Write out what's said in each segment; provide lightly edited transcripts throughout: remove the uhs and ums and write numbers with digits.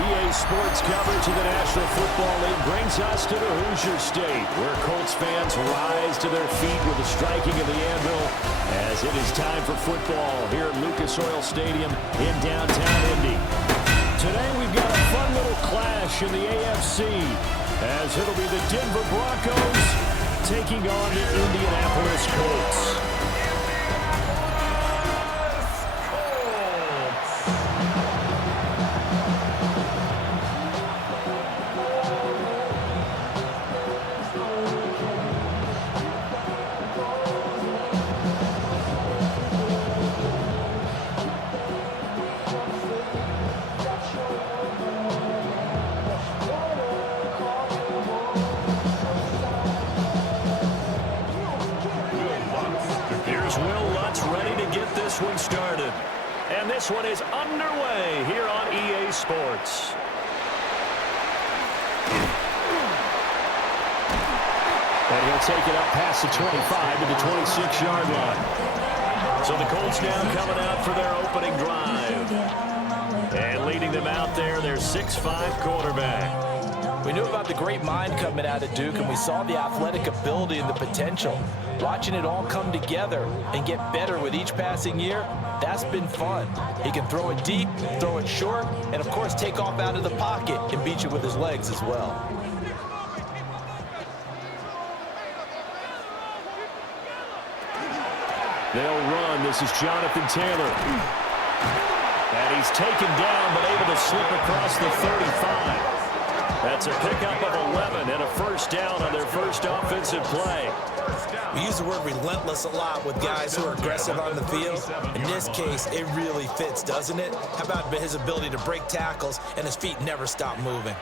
EA Sports coverage of the National Football League brings us to the Hoosier State, where Colts fans rise to their feet with the striking of the anvil as it is time for football here at Lucas Oil Stadium in downtown Indy. Today we've got a fun little clash in the AFC as it'll be the Denver Broncos taking on the Indianapolis Colts. One started, and this one is underway here on EA Sports. And he'll take it up past the 25 to the 26-yard line. So the Colts now coming out for their opening drive. And leading them out there, their 6'5" quarterback. We knew about the great mind coming out of Duke, and we saw the athletic ability and the potential. Watching it all come together and get better with each passing year, that's been fun. He can throw it deep, throw it short, and, of course, take off out of the pocket and beat you with his legs as well. They'll run. This is Jonathan Taylor. And he's taken down, but able to slip across the 35. That's a pickup of 11 and a first down on their first offensive play. We use the word relentless a lot with guys who are aggressive on the field. In this case, it really fits, doesn't it? How about his ability to break tackles and his feet never stop moving?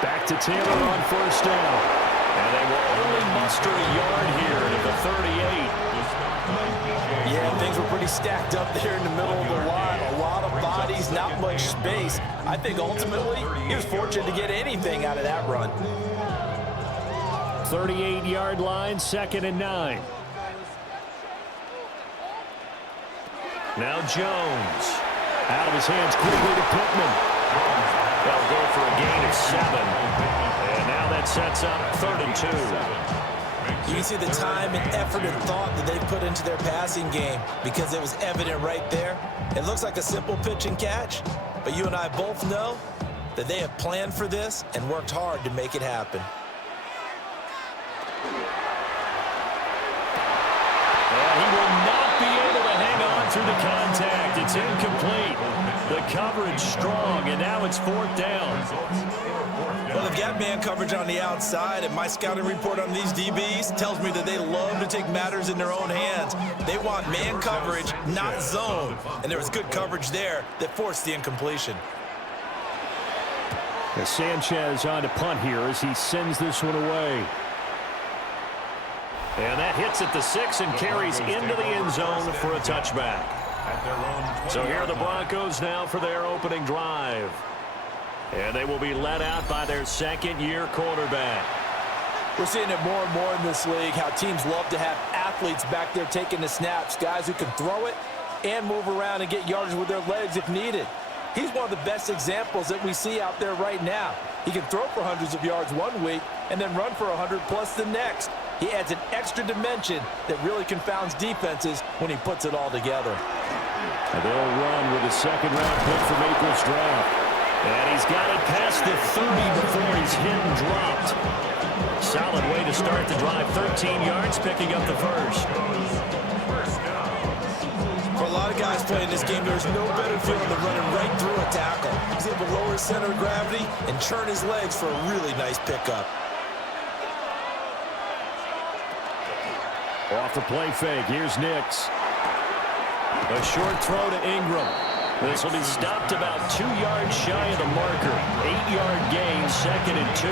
Back to Taylor on first down. And they will only muster a yard here at the 38. Yeah, things were pretty stacked up there in the middle of the line. A lot of bodies, not much space. I think ultimately he was fortunate to get anything out of that run. 38-yard line, 2nd and 9. Now Jones. Out of his hands quickly to Pittman. They'll go for a gain of 7. And now that sets up 3rd and 2. You can see the time and effort and thought that they put into their passing game because it was evident right there. It looks like a simple pitch and catch, but you and I both know that they have planned for this and worked hard to make it happen. And he will not be able to hang on through the contact. It's incomplete. The coverage strong, and now it's 4th down. Well, they've got man coverage on the outside, and my scouting report on these DBs tells me that they love to take matters in their own hands. They want man coverage, not zone. And there was good coverage there that forced the incompletion. As Sanchez on to punt here as he sends this one away. And that hits at the 6 and carries into the end zone for a touchback. So here are the Broncos now for their opening drive. And they will be led out by their second-year quarterback. We're seeing it more and more in this league, how teams love to have athletes back there taking the snaps, guys who can throw it and move around and get yardage with their legs if needed. He's one of the best examples that we see out there right now. He can throw for hundreds of yards one week and then run for 100+ the next. He adds an extra dimension that really confounds defenses when he puts it all together. And they'll run with a second-round pick from April's draft. And he's got it past the 30 before he's hit and dropped. Solid way to start the drive. 13 yards, picking up the first. For a lot of guys playing this game, there's no better feeling than running right through a tackle. He's able to lower his center of gravity and churn his legs for a really nice pickup. Off the play fake. Here's Nix. A short throw to Ingram. This will be stopped about 2 yards shy of the marker. 8-yard gain, 2nd and 2.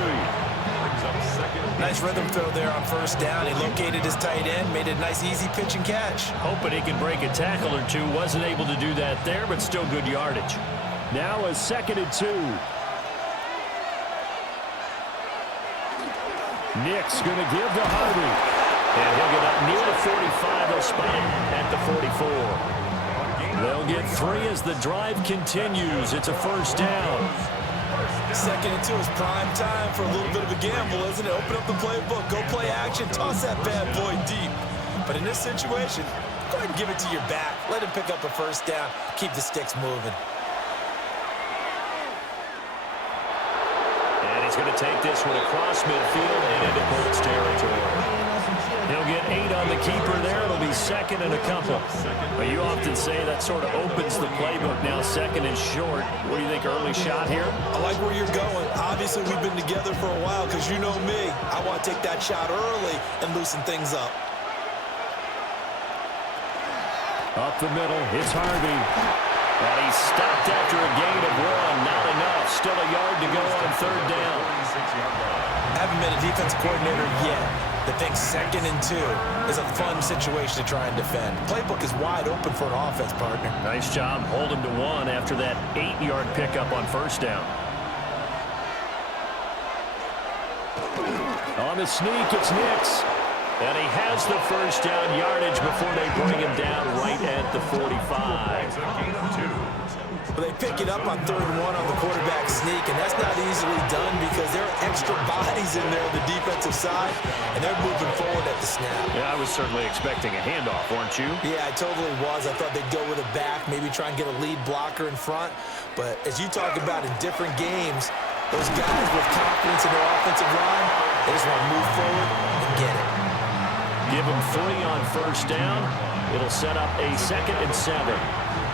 Nice rhythm throw there on first down. He located his tight end, made it a nice easy pitch and catch. Hoping he could break a tackle or two. Wasn't able to do that there, but still good yardage. Now a 2nd and 2. Nick's going to give to Harvey. And he'll get up near the 45. They'll spot it at the 44. They'll get 3 as the drive continues. It's a first down. 2nd and 2 is prime time for a little bit of a gamble, isn't it? Open up the playbook, go play action, toss that bad boy deep. But in this situation, go ahead and give it to your back. Let him pick up a first down. Keep the sticks moving. And he's going to take this one across midfield and into Colts territory. He'll get 8 on the keeper there. It'll be 2nd and a couple. But you often say that sort of opens the playbook now, 2nd and short. What do you think, early shot here? I like where you're going. Obviously, we've been together for a while because you know me. I want to take that shot early and loosen things up. Up the middle, it's Harvey. And he's stopped after a gain of 1. Not enough. Still a yard to go on 3rd down. Haven't been a defense coordinator yet. I think 2nd and 2 is a fun situation to try and defend. Playbook is wide open for an offense, partner. Nice job holding to 1 after that 8-yard pickup on 1st down. On the sneak, it's Nix. And he has the first down yardage before they bring him down right at the 45. They pick it up on 3rd and 1 on the quarterback sneak, and that's not easily done because there are extra bodies in there on the defensive side, and they're moving forward at the snap. Yeah, I was certainly expecting a handoff, weren't you? Yeah, I totally was. I thought they'd go with a back, maybe try and get a lead blocker in front. But as you talk about in different games, those guys with confidence in their offensive line, they just want to move forward and get it. Give them 3 on 1st down. It'll set up a 2nd and 7.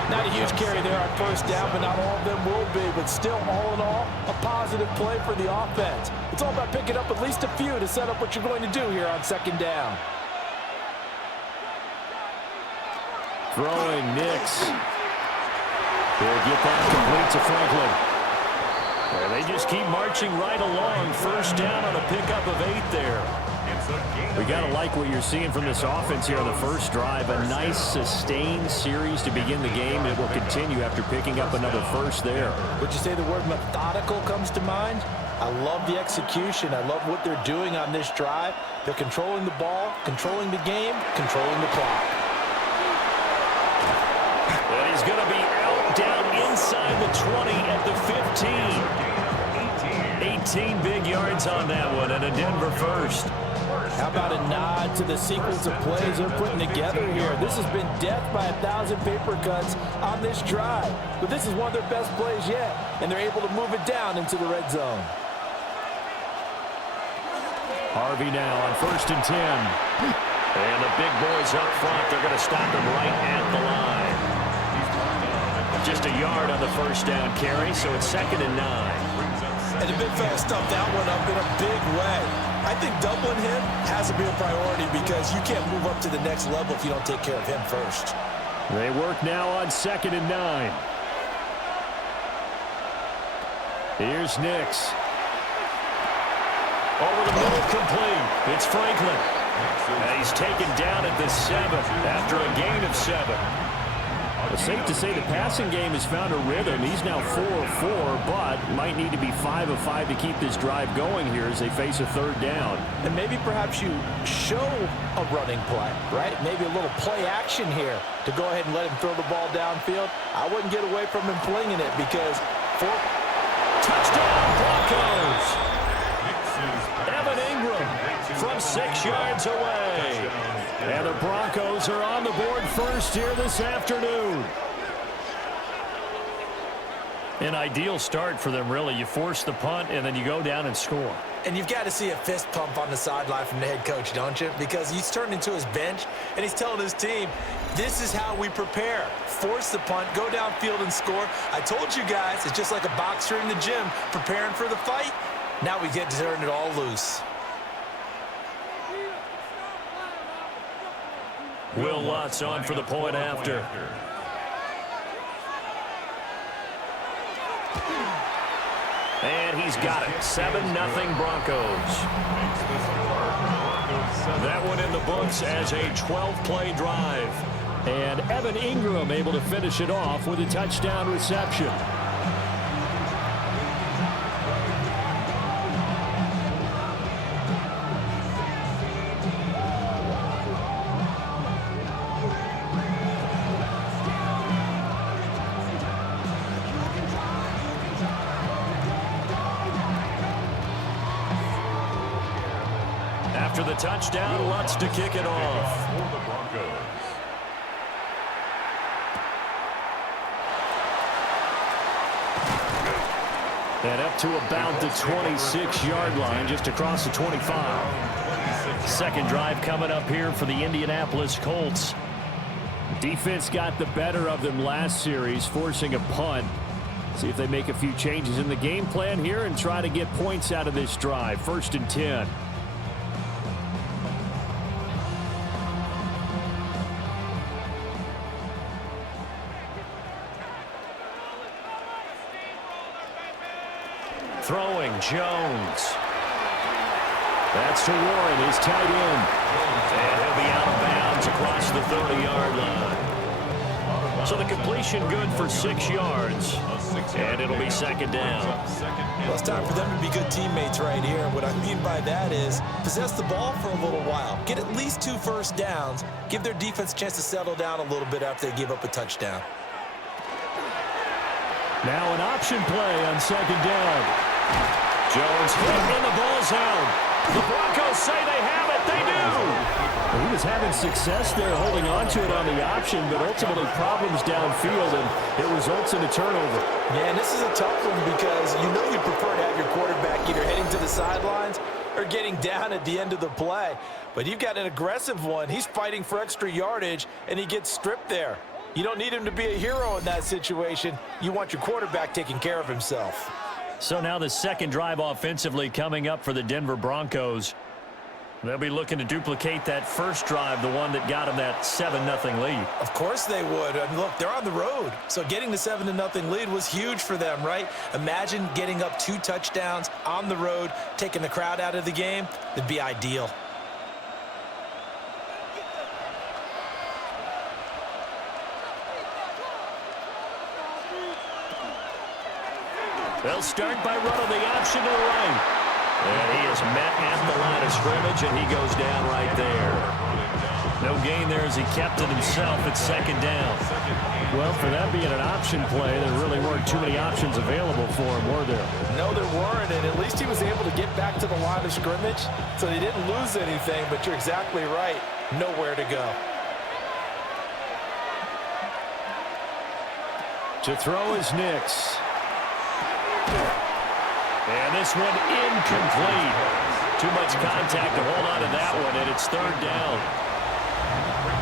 Not a huge carry there on 1st down, but not all of them will be. But still, all in all, a positive play for the offense. It's all about picking up at least a few to set up what you're going to do here on 2nd down. Throwing Nix. He'll get that complete to Franklin. And they just keep marching right along. 1st down on a pickup of 8 there. We got to like what you're seeing from this offense here on the first drive. A nice, sustained series to begin the game. It will continue after picking up another first there. Would you say the word methodical comes to mind? I love the execution. I love what they're doing on this drive. They're controlling the ball, controlling the game, controlling the clock. And he's going to be out down inside the 20 at the 15. 18 big yards on that one and a Denver first. How about a nod to the sequence of plays they're putting together here? This has been death by 1,000 paper cuts on this drive. But this is one of their best plays yet, and they're able to move it down into the red zone. Harvey now on 1st and 10. And the big boys up front, they're going to stop him right at the line. Just a yard on the 1st down carry, so it's 2nd and 9. And the big fella stuffed that one up in a big way. I think doubling him has to be a priority because you can't move up to the next level if you don't take care of him first. They work now on 2nd and 9. Here's Nix. Over the middle, complete. It's Franklin. And he's taken down at the 7 after a gain of 7. It's safe to say the passing game has found a rhythm. He's now 4 of 4, but might need to be 5 of 5 to keep this drive going here as they face a 3rd down. And maybe perhaps you show a running play, right? Maybe a little play action here to go ahead and let him throw the ball downfield. I wouldn't get away from him flinging it because touchdown Broncos! Evan Ingram from 6 yards away. And the Broncos are on the board first here this afternoon. An ideal start for them, really. You force the punt, and then you go down and score. And you've got to see a fist pump on the sideline from the head coach, don't you? Because he's turned into his bench, and he's telling his team, this is how we prepare. Force the punt, go downfield and score. I told you guys, it's just like a boxer in the gym preparing for the fight. Now we get to turn it all loose. Will Lutz on for the point after. And he's got it. 7-0 Broncos. That one in the books as a 12-play drive. And Evan Ingram able to finish it off with a touchdown reception. touchdown, Lutz to kick it off. For the Broncos. And up to about the 26-yard line, just across the 25. Second drive coming up here for the Indianapolis Colts. Defense got the better of them last series, forcing a punt. See if they make a few changes in the game plan here and try to get points out of this drive. 1st and 10. Throwing, Jones. That's to Warren, his tight end. And he'll be out of bounds across the 30-yard line. So the completion good for 6 yards. And it'll be 2nd down. Well, it's time for them to be good teammates right here. And what I mean by that is possess the ball for a little while. Get at least 2 first downs. Give their defense a chance to settle down a little bit after they give up a touchdown. Now an option play on 2nd down. Jones hit and the ball's out. The Broncos say they have it. They do. Well, he was having success there holding on to it on the option, but ultimately problems downfield, and it results in a turnover. Yeah, and this is a tough one because you know you prefer to have your quarterback either heading to the sidelines or getting down at the end of the play. But you've got an aggressive one. He's fighting for extra yardage, and he gets stripped there. You don't need him to be a hero in that situation. You want your quarterback taking care of himself. So now the second drive offensively coming up for the Denver Broncos. They'll be looking to duplicate that first drive, the one that got them that 7-0 lead. Of course they would. I mean, look, they're on the road. So getting the 7-0 lead was huge for them, right? Imagine getting up 2 touchdowns on the road, taking the crowd out of the game. That'd be ideal. They'll start by running the option to the right. And he is met at the line of scrimmage, and he goes down right there. No gain there as he kept it himself at 2nd down. Well, for that being an option play, there really weren't too many options available for him, were there? No, there weren't, and at least he was able to get back to the line of scrimmage, so they didn't lose anything, but you're exactly right. Nowhere to go. To throw is Nix. And this one incomplete. Too much contact to hold on to that one, and it's 3rd down.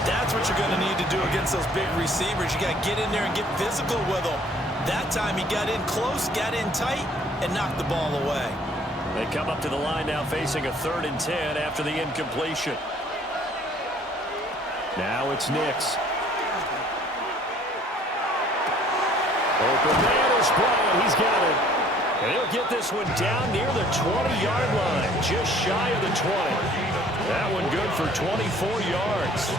That's what you're going to need to do against those big receivers. You got to get in there and get physical with them. That time he got in close, got in tight, and knocked the ball away. They come up to the line now facing a 3rd and 10 after the incompletion. Now it's Nix. Open man is Bryant. He's got it. And he'll get this one down near the 20-yard line, just shy of the 20. That one good for 24 yards.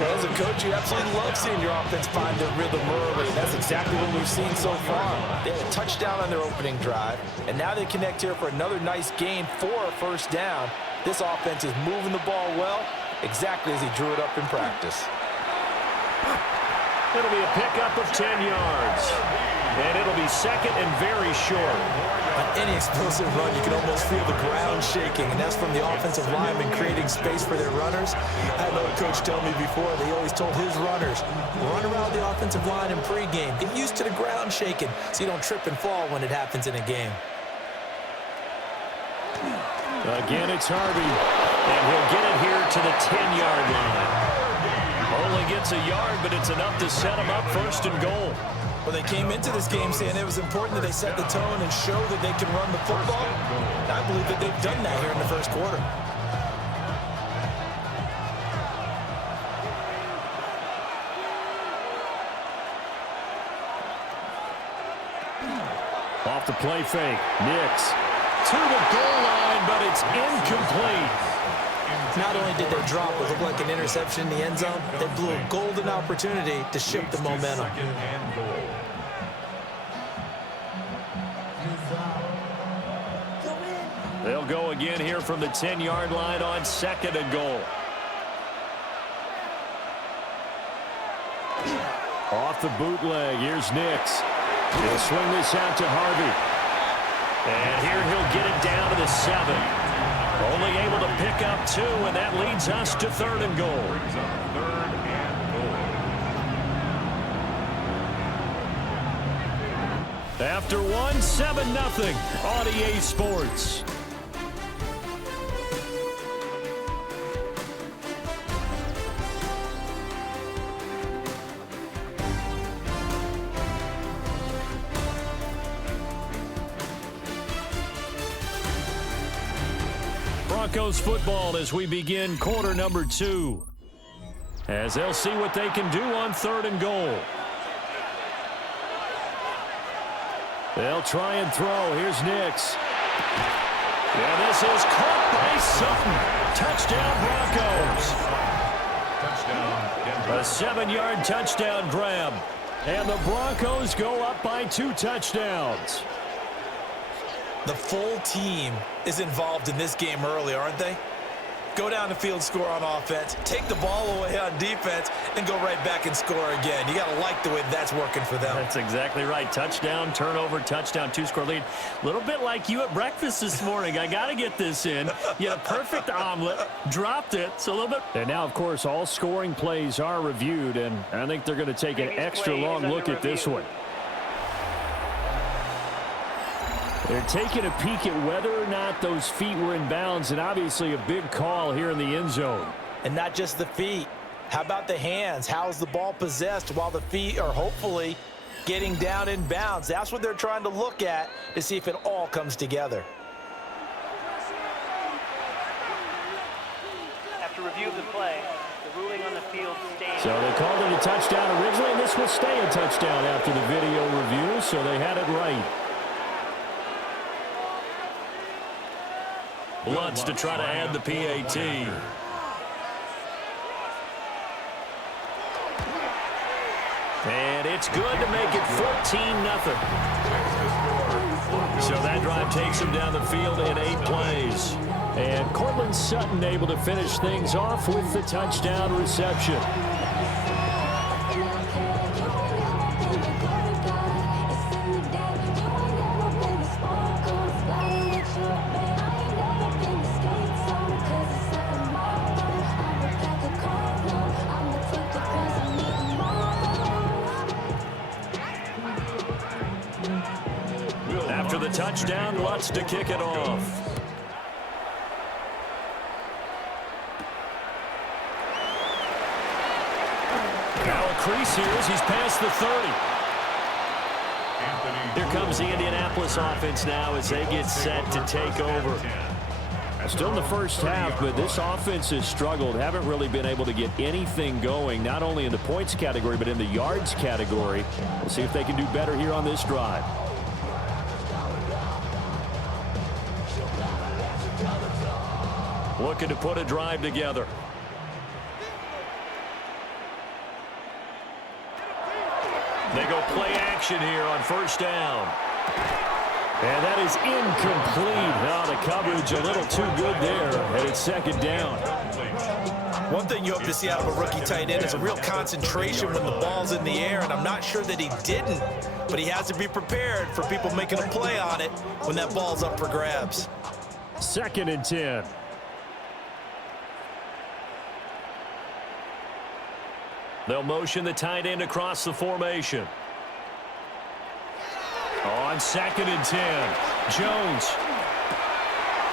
Well, as a coach, you absolutely love seeing your offense find their rhythm early, and that's exactly what we've seen so far. They had a touchdown on their opening drive, and now they connect here for another nice gain for a 1st down. This offense is moving the ball well, exactly as he drew it up in practice. It'll be a pickup of 10 yards. And it'll be 2nd and very short. On any explosive run, you can almost feel the ground shaking, and that's from the offensive linemen creating space for their runners. I had another coach tell me before, they always told his runners, run around the offensive line in pregame. Get used to the ground shaking so you don't trip and fall when it happens in a game. Again, it's Harvey, and he'll get it here to the 10-yard line. Only gets a yard, but it's enough to set him up 1st and goal. Well, they came into this game saying it was important that they set the tone and show that they can run the football. And I believe that they've done that here in the 1st quarter. Off the play fake, Nix to the goal line, but it's incomplete. Not only did they drop what looked like an interception in the end zone, they blew a golden opportunity to shift the momentum. They'll go again here from the 10-yard line on 2nd and goal. Off the bootleg, here's Nix. He'll swing this out to Harvey. And here he'll get it down to the 7. Only able to pick up 2, and that leads us to 3rd and goal. After 1, 7-0 on EA Sports. Broncos football as we begin quarter number 2. As they'll see what they can do on 3rd and goal. They'll try and throw. Here's Nix. Yeah, this is caught by Sutton. Touchdown, Broncos. A 7-yard touchdown grab. And the Broncos go up by 2 touchdowns. The full team is involved in this game early, aren't they? Go down the field, score on offense, take the ball away on defense, and go right back and score again. You got to like the way that's working for them. That's exactly right. Touchdown, turnover, touchdown, 2-score lead. A little bit like you at breakfast this morning. I got to get this in. You had a perfect omelet, dropped it, so a little bit. And now, of course, all scoring plays are reviewed, and I think they're going to take an extra long look at this one. They're taking a peek at whether or not those feet were in bounds, and obviously a big call here in the end zone. And not just the feet. How about the hands? How is the ball possessed while the feet are hopefully getting down in bounds? That's what they're trying to look at to see if it all comes together. After review of the play, the ruling on the field stands. So they called it a touchdown originally, and this will stay a touchdown after the video review, so they had it right. Lutz to try to add the PAT. And it's good to make it 14-0. So that drive takes him down the field in 8 plays. And Cortland Sutton able to finish things off with the touchdown reception. After the touchdown, Lutz to kick it off. Now a crease here as he's past the 30. Here comes the Indianapolis offense now as they get set to take over. Still in the first half, but this offense has struggled. Haven't really been able to get anything going, not only in the points category, but in the yards category. We'll see if they can do better here on this drive. Looking to put a drive together. They go play action here on first down. And that is incomplete. Now the coverage a little too good there, and it's second down. One thing you hope to see out of a rookie tight end is a real concentration when the ball's in the air, and I'm not sure that he didn't, but he has to be prepared for people making a play on it when that ball's up for grabs. 2nd and 10. They'll motion the tight end across the formation. On 2nd and 10, Jones.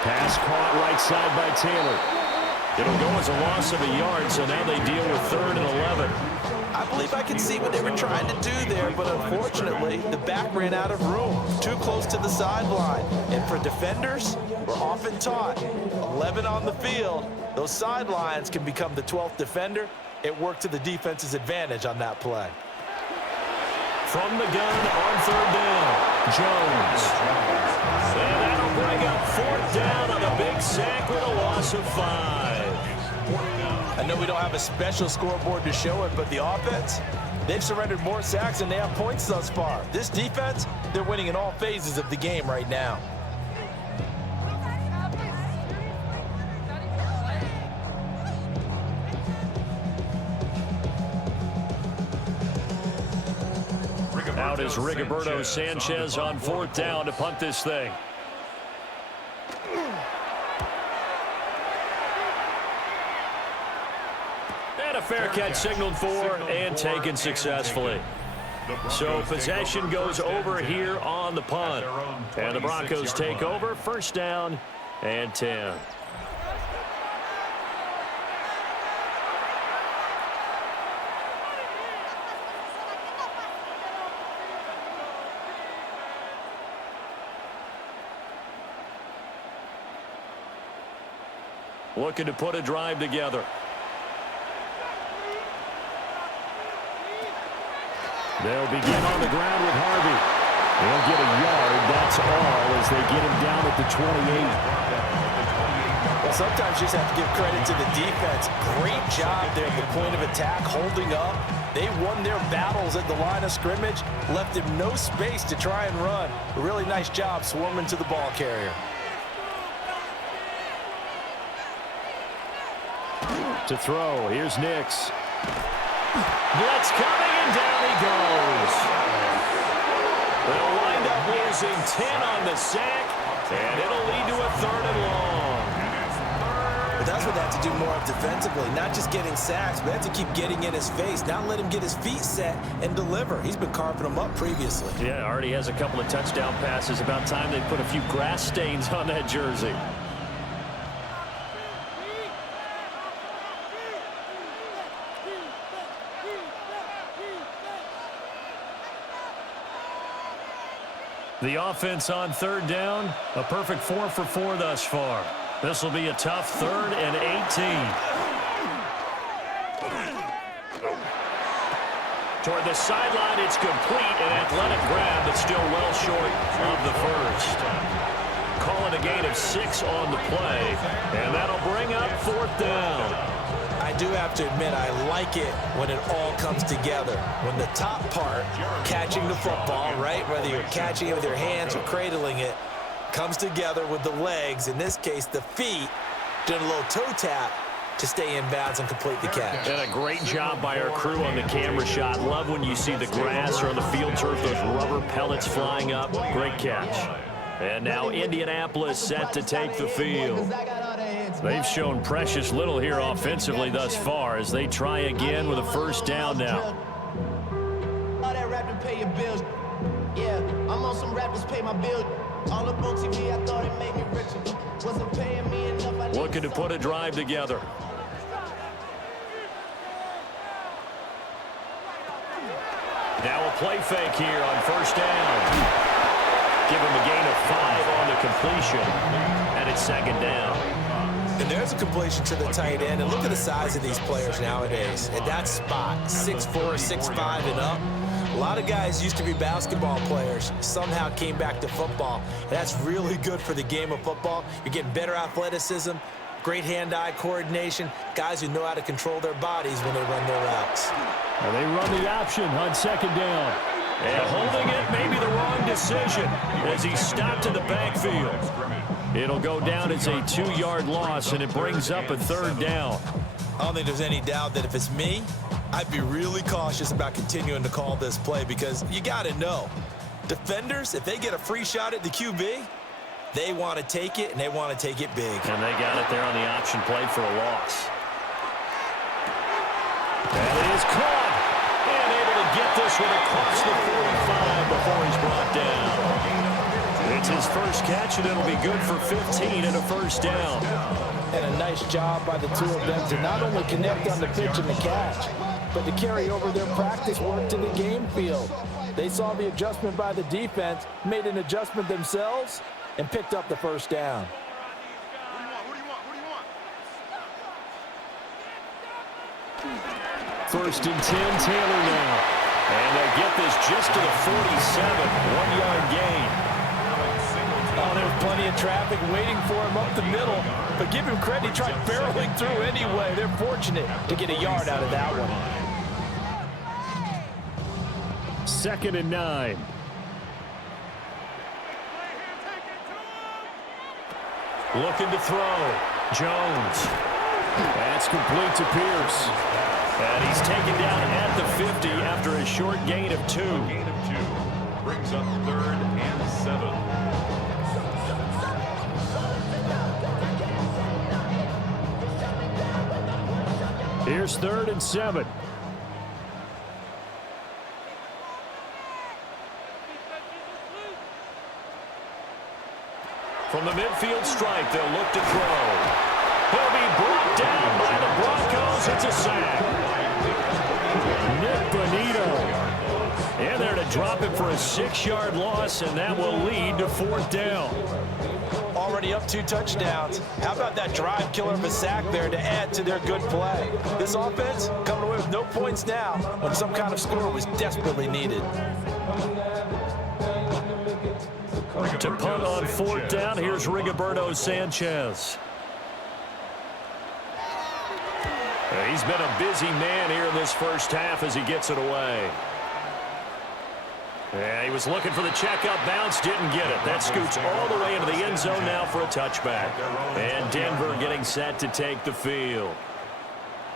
Pass caught right side by Taylor. It'll go as a loss of a yard, so now they deal with 3rd and 11. I believe I can see what they were trying to do there, but unfortunately, the back ran out of room, too close to the sideline. And for defenders, we're often taught, 11 on the field, those sidelines can become the 12th defender. It worked to the defense's advantage on that play. From the gun on 3rd down, Jones. And that'll bring up 4th down on a big sack with a loss of 5. I know we don't have a special scoreboard to show it, but the offense, they've surrendered more sacks than they have points thus far. This defense, they're winning in all phases of the game right now. Out is Rigoberto Sanchez on 4th down to punt this thing. And a fair catch signaled for and taken successfully. So possession goes over here on the punt. And the Broncos take over, first down and 10. Looking to put a drive together. They'll begin on the ground with Harvey. They'll get a yard, that's all, as they get him down at the 28. Well, sometimes you just have to give credit to the defense. Great job there at the point of attack, holding up. They won their battles at the line of scrimmage, left him no space to try and run. A really nice job swarming to the ball carrier. To throw, here's Nix. Blitz coming, and down he goes. They'll wind up losing 10 on the sack, and it'll lead to a 3rd and long. But that's what they have to do more of defensively, not just getting sacks, but they have to keep getting in his face, not let him get his feet set and deliver. He's been carving them up previously. Yeah, already has a couple of touchdown passes. About time they put a few grass stains on that jersey. The offense on 3rd down, a perfect 4 for 4 thus far. This will be a tough 3rd and 18. Toward the sideline, it's complete, an athletic grab, but still well short of the first. Call it a gain of 6 on the play, and that'll bring up 4th down. I do have to admit, I like it when it all comes together. When the top part, catching the football, right, whether you're catching it with your hands or cradling it, comes together with the legs, in this case the feet, doing a little toe tap to stay in bounds and complete the catch. And a great job by our crew on the camera shot. Love when you see the grass or on the field turf, those rubber pellets flying up. Great catch. And now Indianapolis set to take the field. They've shown precious little here offensively thus far as they try again with a 1st down now. All that rap to pay your bills. Yeah, I'm on some rappers pay my bills. All up on TV, I thought it made me richer. Wasn't paying me enough. Looking to put a drive together. Now a play fake here on 1st down. Give him a gain of 5 on the completion, and it's 2nd down. And there's a completion to the tight end, and look at the size of these players nowadays. At that spot, 6'4", 6'5", and up. A lot of guys used to be basketball players, somehow came back to football. And that's really good for the game of football. You're getting better athleticism, great hand-eye coordination, guys who know how to control their bodies when they run their routes. And they run the option on 2nd down. And holding it may be the wrong decision as he stopped in the backfield. It'll go down as a 2-yard loss, and it brings up a 3rd down. I don't think there's any doubt that if it's me, I'd be really cautious about continuing to call this play because you got to know, defenders, if they get a free shot at the QB, they want to take it, and they want to take it big. And they got it there on the option play for a loss. And it is caught. And able to get this one across the 45 before he's brought down. It's his first catch, and it'll be good for 15 and a 1st down. And a nice job by the two of them to not only connect on the pitch and the catch, but to carry over their practice work to the game field. They saw the adjustment by the defense, made an adjustment themselves, and picked up the 1st down. First and 10, Taylor now. And they'll get this just to the 47, 1-yard gain. Oh, there was plenty of traffic waiting for him up the middle. But give him credit, he tried barreling through anyway. They're fortunate to get a yard out of that one. 2nd and 9. Looking to throw. Jones. That's complete to Pierce. And he's taken down at the 50 after a short gain of 2. Brings up 3rd and 7. Here's 3rd and 7. From the midfield stripe, they'll look to throw. He'll be brought down by the Broncos. It's a sack. Nick Bonito. And there to drop it for a 6-yard loss, and that will lead to 4th down. Already up 2 touchdowns. How about that drive killer of a sack there to add to their good play? This offense coming away with no points now when some kind of score was desperately needed. To punt on 4th down, here's Rigoberto Sanchez. He's been a busy man here in this first half as he gets it away. Yeah, he was looking for the checkup bounce, didn't get it. That scoots all the way into the end zone now for a touchback. And Denver getting set to take the field.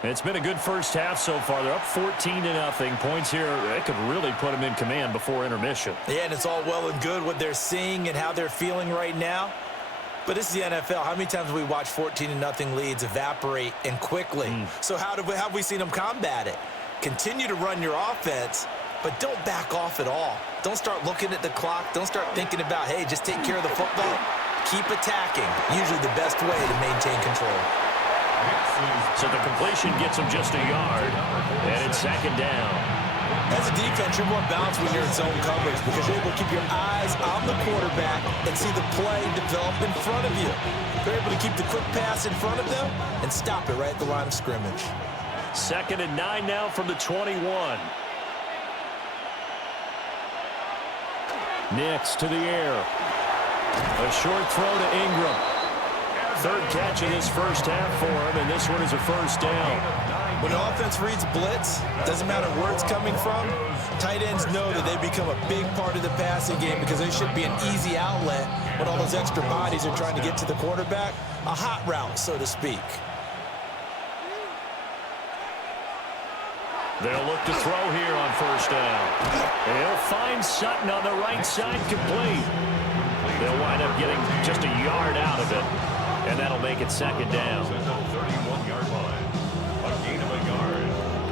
It's been a good first half so far. They're up 14-0. Points here, it could really put them in command before intermission. Yeah, and it's all well and good what they're seeing and how they're feeling right now. But this is the NFL. How many times have we watched 14-0 leads evaporate and quickly? So how have we seen them combat it? Continue to run your offense, but don't back off at all. Don't start looking at the clock. Don't start thinking about, hey, just take care of the football. Keep attacking. Usually the best way to maintain control. So the completion gets him just a yard, and it's 2nd down. As a defense, you're more balanced when you're in zone coverage because you're able to keep your eyes on the quarterback and see the play develop in front of you. You're able to keep the quick pass in front of them and stop it right at the line of scrimmage. 2nd and 9 now from the 21. Nix to the air. A short throw to Ingram. 3rd catch of this first half for him, and this one is a 1st down. When the offense reads blitz, doesn't matter where it's coming from, tight ends know that they become a big part of the passing game because they should be an easy outlet when all those extra bodies are trying to get to the quarterback. A hot route, so to speak. They'll look to throw here on 1st down. They'll find Sutton on the right side, complete. They'll wind up getting just a yard out of it, and that'll make it 2nd down. 31-yard line. A gain of a yard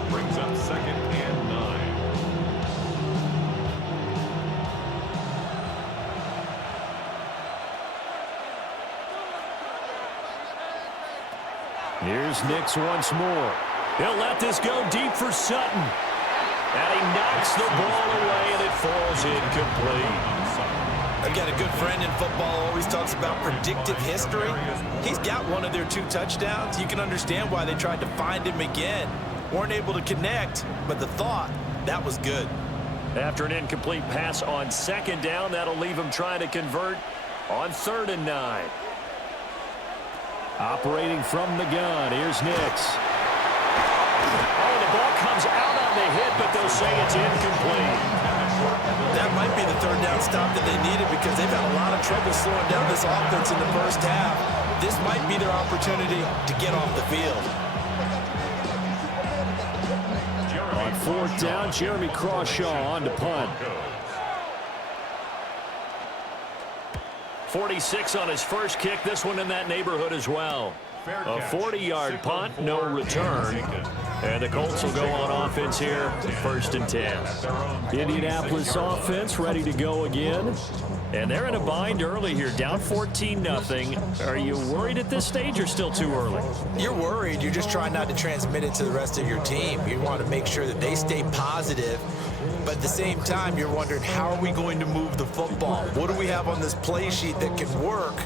brings up 2nd and 9. Here's Nix once more. He'll let this go deep for Sutton. And he knocks the ball away, and it falls incomplete. I've got a good friend in football, always talks about predictive history. He's got one of their 2 touchdowns. You can understand why they tried to find him again. Weren't able to connect, but the thought, that was good. After an incomplete pass on 2nd down, that'll leave him trying to convert on 3rd and 9. Operating from the gun, here's Nix. Oh, the ball comes out on the hit, but they'll say it's incomplete. That might be the 3rd down stop that they needed because they've had a lot of trouble slowing down this offense in the first half. This might be their opportunity to get off the field. On 4th down, Jeremy Crawshaw on to punt. 46 on his first kick. This one in that neighborhood as well. A 40-yard punt, no return. And the Colts will go on offense here, 1st and 10. Indianapolis offense ready to go again. And they're in a bind early here, down 14-0. Are you worried at this stage or still too early? You're worried. You're just trying not to transmit it to the rest of your team. You want to make sure that they stay positive. But at the same time, you're wondering, how are we going to move the football? What do we have on this play sheet that can work?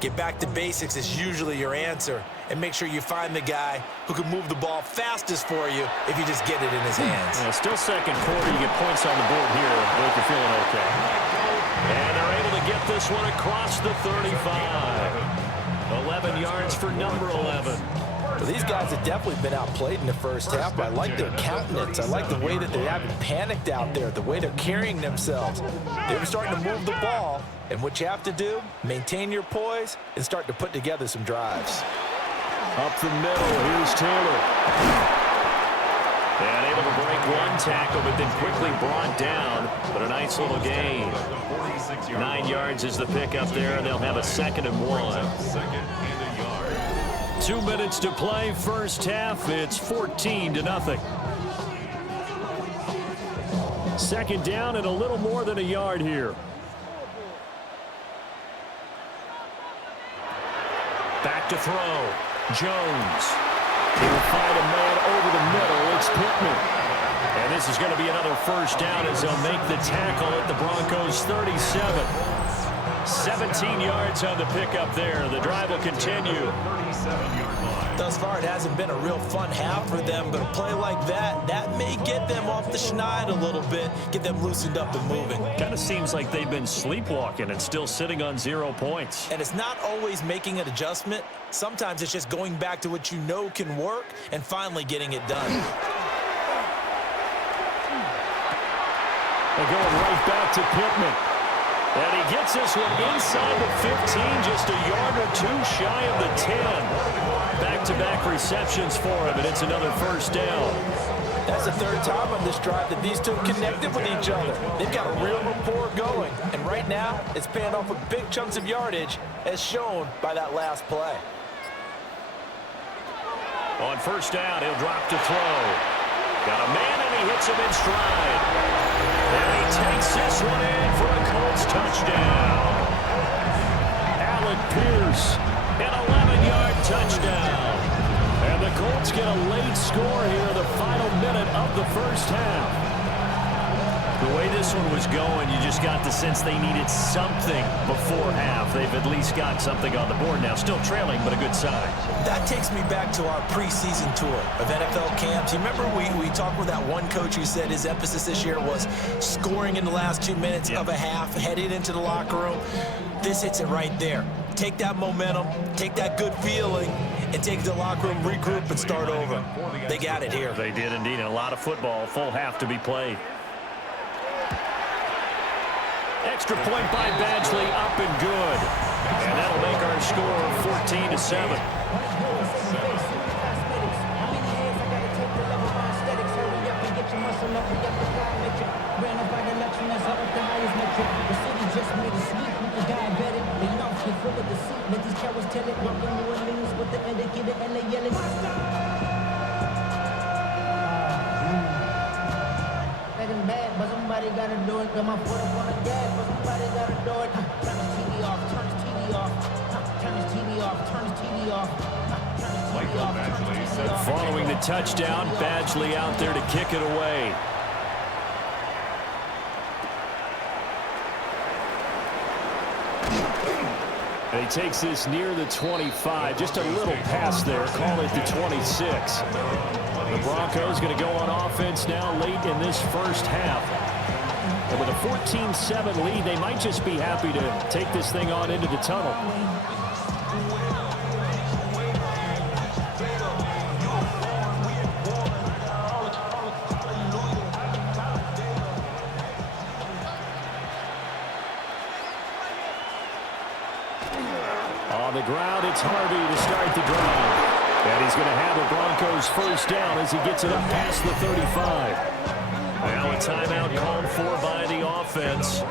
Get back to basics is usually your answer. And make sure you find the guy who can move the ball fastest for you if you just get it in his hands. Yeah, still 2nd quarter. You get points on the board here. I think you're feeling okay. And they're able to get this one across the 35. 11 yards for number 11. Well, these guys have definitely been outplayed in the first half, but I like their countenance. I like the way that they haven't panicked out there, the way they're carrying themselves. They're starting to move the ball, and what you have to do, maintain your poise and start to put together some drives. Up the middle, here's Taylor. And able to break one tackle, but then quickly brought down. But a nice little gain. 9 yards is the pickup there, and they'll have a 2nd and 1. 2 minutes to play, first half. It's 14-0. Second down and a little more than a yard here. Back to throw. Jones. He'll find a man over the middle. It's Pittman. And this is going to be another first down as they'll make the tackle at the Broncos 37. 17 yards on the pickup there. The drive will continue. 37-yard line. Thus far, it hasn't been a real fun half for them, but a play like that may get them off the schneid a little bit, get them loosened up and moving. Kind of seems like they've been sleepwalking and still sitting on 0 points. And it's not always making an adjustment. Sometimes it's just going back to what you know can work and finally getting it done. They're going right back to Pittman. And he gets this one inside the 15, just a yard or two shy of the 10. Back-to-back receptions for him, and it's another first down. That's the third time on this drive that these two connected with each other. They've got a real rapport going, and right now it's paying off with big chunks of yardage, as shown by that last play. On first down, he'll drop to throw. Got a man, and he hits him in stride. And he takes this one in for a Colts touchdown. Alec Pierce, an 11-yard touchdown. And the Colts get a late score here in the final minute of the first half. The way this one was going, you just got the sense they needed something before half. They've at least got something on the board now. Still trailing, but a good sign. That takes me back to our preseason tour of NFL camps. You remember we talked with that one coach who said his emphasis this year was scoring in the last 2 minutes of a half, headed into the locker room. This hits it right there. Take that momentum, take that good feeling, and take the locker room, regroup, and start over. They got it here. They did indeed, and a lot of football, full half to be played. Extra point by Badgley, up and good. And that'll make our score 14-7. Bad, but somebody gotta do it. Got my foot up on the gas, but somebody gotta do it. Turn his TV off, turn his TV off. Turn his TV off, turn his TV off. Michael Badgley set. Following the touchdown, Badgley out there to kick it away. And he takes this near the 25. Just a little pass there. Call it the 26. The Broncos going to go on offense now late in this first half. And with a 14-7 lead, they might just be happy to take this thing on into the tunnel. On the ground, it's Harvey to start the drive. And he's going to have the Broncos first down as he gets it up past the 35. Now a timeout called for by the offense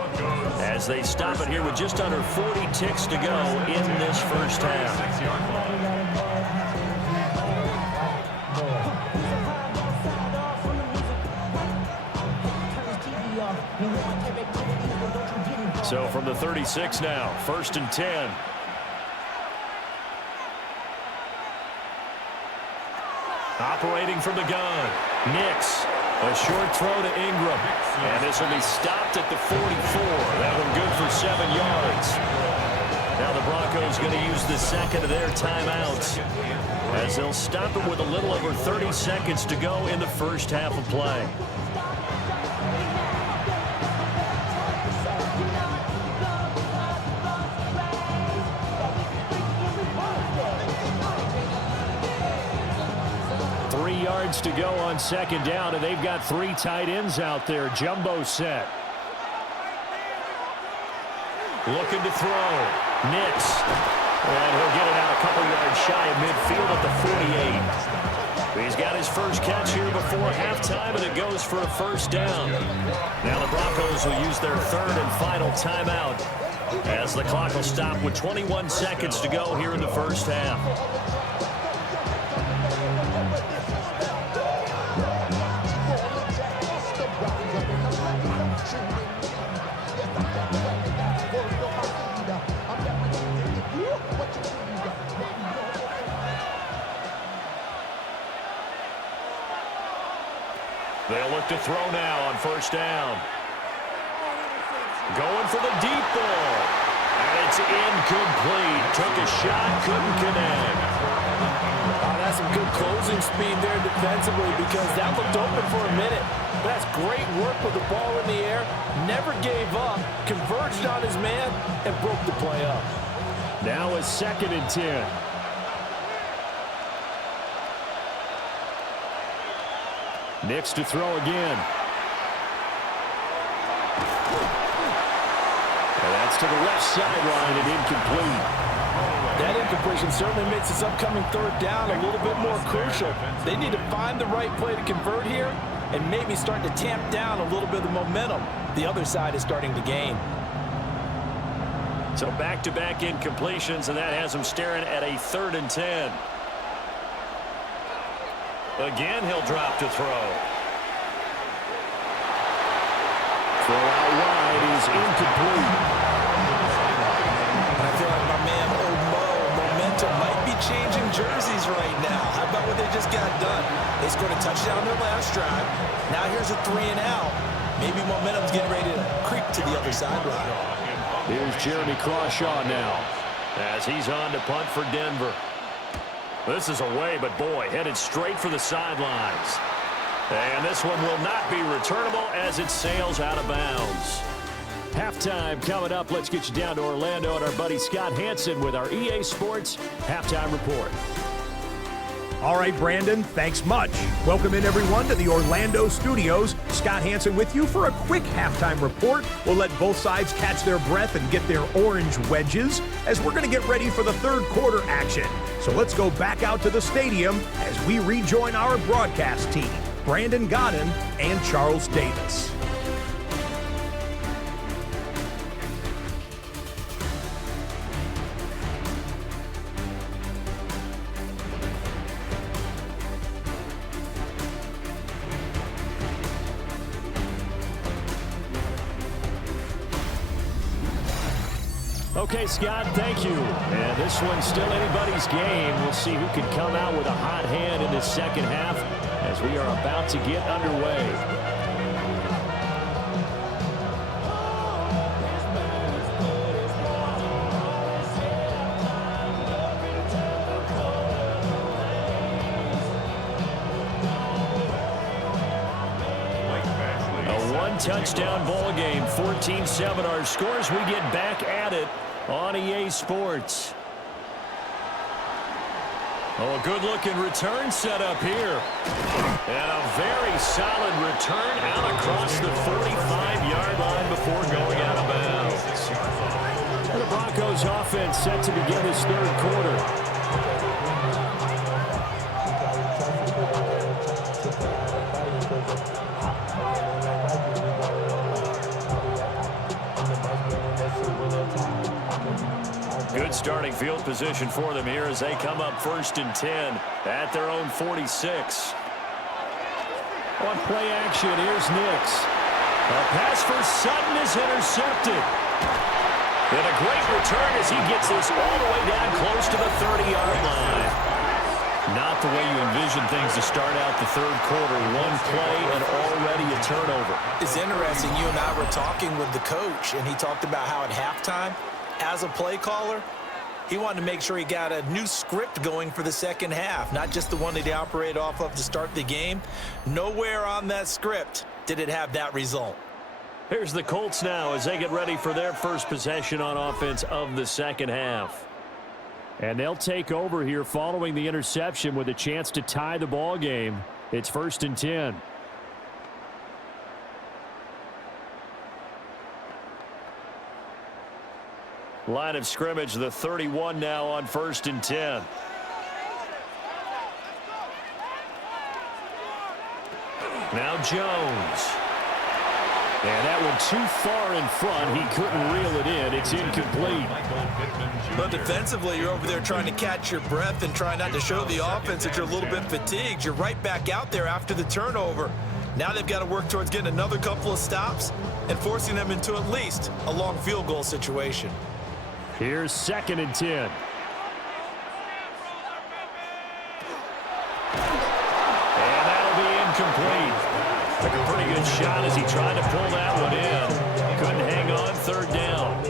as they stop it here with just under 40 ticks to go in this first half. So from the 36 now, 1st and 10. Operating from the gun, Nix, a short throw to Ingram, and this will be stopped at the 44. That one good for 7 yards. Now the Broncos going to use the second of their timeouts as they'll stop it with a little over 30 seconds to go in the first half of play. To go on second down, and they've got 3 tight ends out there. Jumbo set. Looking to throw. Nix. And he'll get it out a couple yards shy of midfield at the 48. He's got his first catch here before halftime, and it goes for a first down. Now the Broncos will use their 3rd and final timeout as the clock will stop with 21 seconds to go here in the first half. They'll look to throw now on first down. Going for the deep ball. And it's incomplete. Took a shot, couldn't connect. That's some good closing speed there defensively because that looked open for a minute. That's great work with the ball in the air. Never gave up, converged on his man, and broke the play up. Now a 2nd and 10. Nix to throw again. And that's to the left sideline and incomplete. That incompletion certainly makes this upcoming 3rd down a little bit more crucial. They need to find the right play to convert here and maybe start to tamp down a little bit of the momentum the other side is starting to gain. So back-to-back incompletions, and that has him staring at a 3rd and 10. Again, he'll drop to throw. Throw out wide is incomplete. I feel like my man, momentum might be changing jerseys right now. How about what they just got done? They scored a touchdown on their last drive. Now here's a 3 and out. Maybe momentum's getting ready to creep to the other sideline. Here's Jeremy Crawshaw now as he's on to punt for Denver. This is away, but boy, headed straight for the sidelines. And this one will not be returnable as it sails out of bounds. Halftime coming up. Let's get you down to Orlando and our buddy Scott Hansen with our EA Sports Halftime Report. All right, Brandon, thanks much. Welcome in, everyone, to the Orlando studios. Scott Hansen with you for a quick halftime report. We'll let both sides catch their breath and get their orange wedges as we're going to get ready for the 3rd quarter action. So let's go back out to the stadium as we rejoin our broadcast team, Brandon Godden and Charles Davis. Okay, Scott, thank you. And this one's still anybody's game. We'll see who can come out with a hot hand in this 2nd half as we are about to get underway. A 1-touchdown ball game, 14-7 our scores. We get back at it on EA Sports. Oh, a good-looking return set up here. And a very solid return out across the 45-yard line before going out of bounds. And the Broncos offense set to begin this 3rd quarter. Good starting field position for them here as they come up 1st and 10 at their own 46. On play action, here's Nix. A pass for Sutton is intercepted. And a great return as he gets this all the way down close to the 30-yard line. Not the way you envision things to start out the 3rd quarter. One play and already a turnover. It's interesting. You and I were talking with the coach, and he talked about how at halftime, as a play caller, he wanted to make sure he got a new script going for the 2nd half, not just the one that he operated off of to start the game. Nowhere on that script did it have that result. Here's the Colts now as they get ready for their first possession on offense of the 2nd half. And they'll take over here following the interception with a chance to tie the ball game. It's 1st and 10. Line of scrimmage, the 31 now on 1st and 10. Now Jones. And that one too far in front. He couldn't reel it in. It's incomplete. But defensively, you're over there trying to catch your breath and try not to show the offense that you're a little bit fatigued. You're right back out there after the turnover. Now they've got to work towards getting another couple of stops and forcing them into at least a long field goal situation. Here's 2nd and 10. And that'll be incomplete. Took a pretty good shot as he tried to pull that one in. Couldn't hang on, third down.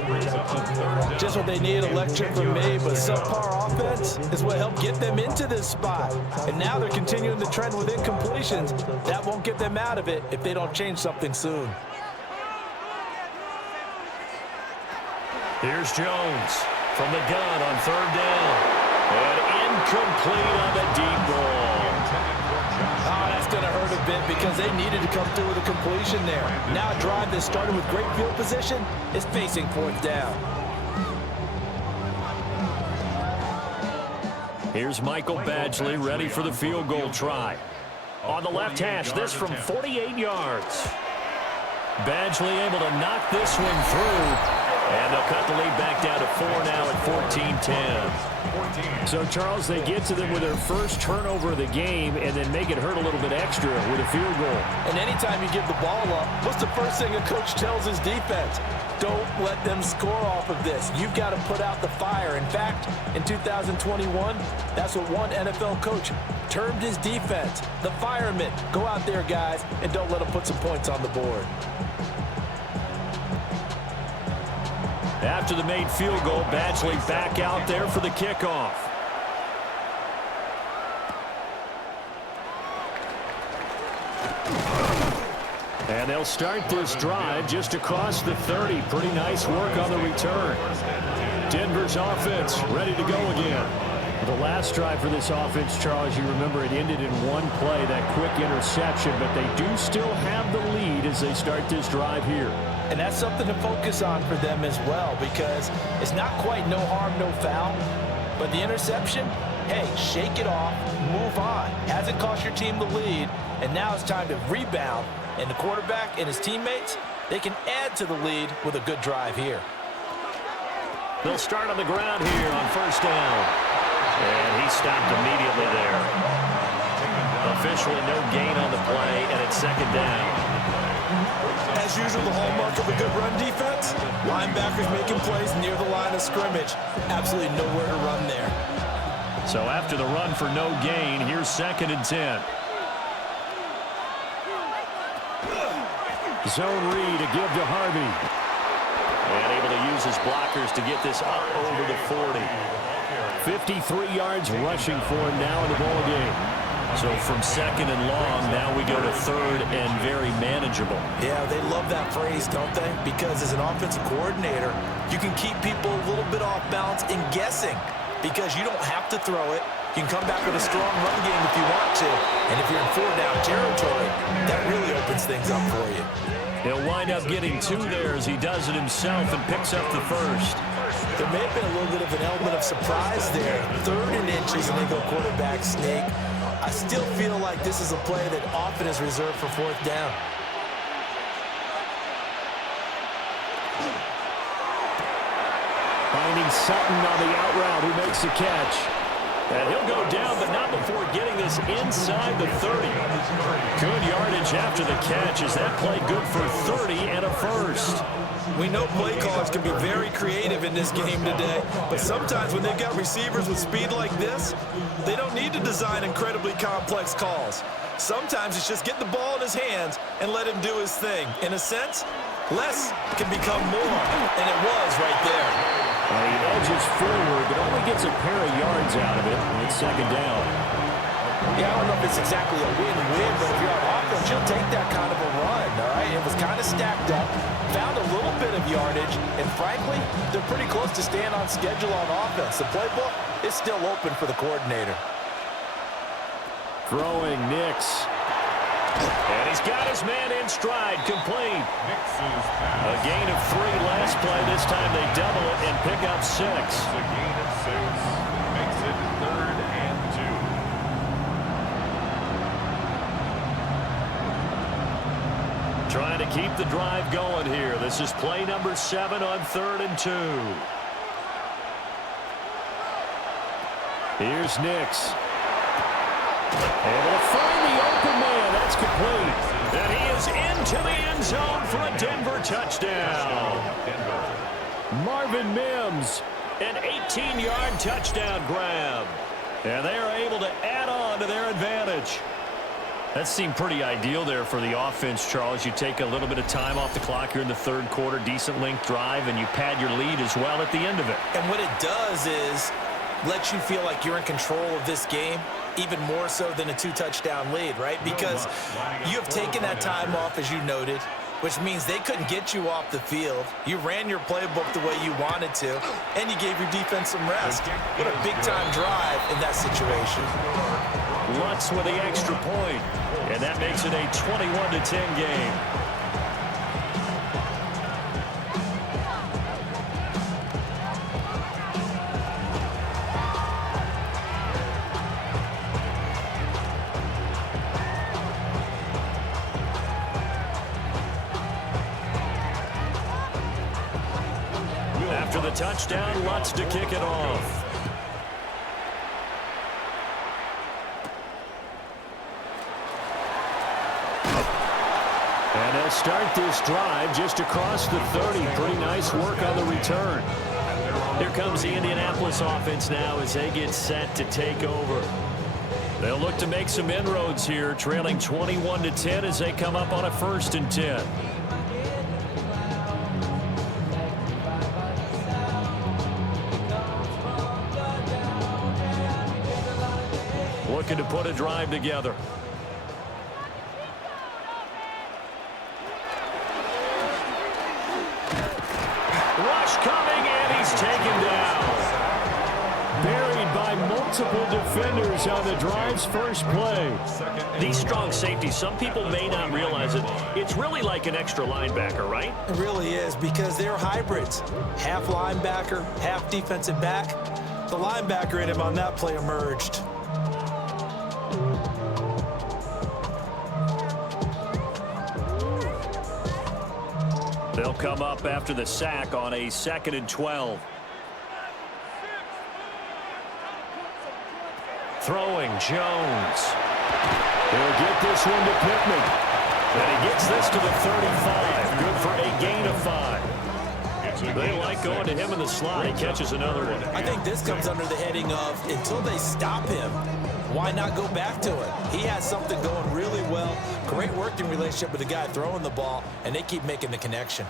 Just what they need, a lecture from me, but subpar offense is what helped get them into this spot. And now they're continuing the trend with incompletions. That won't get them out of it if they don't change something soon. Here's Jones from the gun on third down. And incomplete on the deep ball. Oh, that's going to hurt a bit because they needed to come through with a completion there. Now a drive that started with great field position is facing fourth down. Here's Michael Badgley ready for the field goal try. On the left hash, this from 48 yards. Badgley able to knock this one through. And they'll cut the lead back down to 4 now at 14-10. So, Charles, they get to them with their first turnover of the game and then make it hurt a little bit extra with a field goal. And anytime you give the ball up, what's the first thing a coach tells his defense? Don't let them score off of this. You've got to put out the fire. In fact, in 2021, that's what one NFL coach termed his defense. The firemen. Go out there, guys, and don't let them put some points on the board. After the made field goal, Badgley back out there for the kickoff. And they'll start this drive just across the 30. Pretty nice work on the return. Denver's offense ready to go again. The last drive for this offense, Charles, you remember it ended in one play, that quick interception, but they do still have the lead as they start this drive here. And that's something to focus on for them as well, because it's not quite no harm, no foul, but the interception, hey, shake it off, move on. Hasn't cost your team the lead, and now it's time to rebound, and the quarterback and his teammates, they can add to the lead with a good drive here. They'll start on the ground here on first down. And he stopped immediately there. Officially no gain on the play, and it's second down. As usual, the hallmark of a good run defense, linebackers making plays near the line of scrimmage. Absolutely nowhere to run there. So after the run for no gain, here's second and 10. Zone read to give to Harvey. And able to use his blockers to get this up over the 40. 53 yards rushing for him now in the ball game. So from second and long, now we go to third and very manageable. Yeah, they love that phrase, don't they? Because as an offensive coordinator, you can keep people a little bit off balance and guessing because you don't have to throw it. You can come back with a strong run game if you want to. And if you're in four-down territory, that really opens things up for you. He'll wind up getting two there as he does it himself and picks up the first. There may have been a little bit of an element of surprise there. Third and inches, and they go quarterback sneak. I still feel like this is a play that often is reserved for fourth down. Finding Sutton on the out route who makes the catch. And he'll go down, but not before getting this inside the 30. Good yardage after the catch. Is that play good for 30 and a first? We know play callers can be very creative in this game today, but sometimes when they've got receivers with speed like this, they don't need to design incredibly complex calls. Sometimes it's just get the ball in his hands and let him do his thing. In a sense, less can become more, and it was right there. He edges forward, but only gets a pair of yards out of it. It's second down. Yeah, I don't know if it's exactly a win-win, but if you're on offense, you'll take that kind of a run, all right? It was kind of stacked up, found a little bit of yardage, and frankly, they're pretty close to staying on schedule on offense. The playbook is still open for the coordinator. Throwing Nix. And he's got his man in stride, complete. A gain of 3 last play. This time they double it and pick up 6. A gain of 6 makes it third and 2. Trying to keep the drive going here. This is play number 7 on 3rd and 2. Here's Nix. Able to find the open man. That's complete. And he is into the end zone for a Denver touchdown. Marvin Mims, an 18-yard touchdown grab. And they are able to add on to their advantage. That seemed pretty ideal there for the offense, Charles. You take a little bit of time off the clock here in the third quarter, decent length drive, and you pad your lead as well at the end of it. And what it does is lets you feel like you're in control of this game, even more so than a 2-touchdown lead, right? Because you have taken that time off, as you noted, which means they couldn't get you off the field. You ran your playbook the way you wanted to, and you gave your defense some rest. What a big-time drive in that situation. Lutz with the extra point, and that makes it a 21-10 game. After the touchdown, Lutz to kick it off. And they'll start this drive just across the 30. Pretty nice work on the return. Here comes the Indianapolis offense now as they get set to take over. They'll look to make some inroads here, trailing 21-10 as they come up on a 1st and 10. Looking to put a drive together. Rush coming, and he's taken down. Buried by multiple defenders on the drive's first play. These strong safeties, some people may not realize it. It's really like an extra linebacker, right? It really is, because they're hybrids. Half linebacker, half defensive back. The linebacker in him on that play emerged. They'll come up after the sack on a 2nd and 12. Throwing, Jones. He'll get this one to Pittman. And he gets this to the 35. Good for a gain of 5. They like going to him in the slot. He catches another one. I think this comes under the heading of, until they stop him, why not go back to it? He has something going really well. Great working relationship with the guy throwing the ball, and they keep making the connection.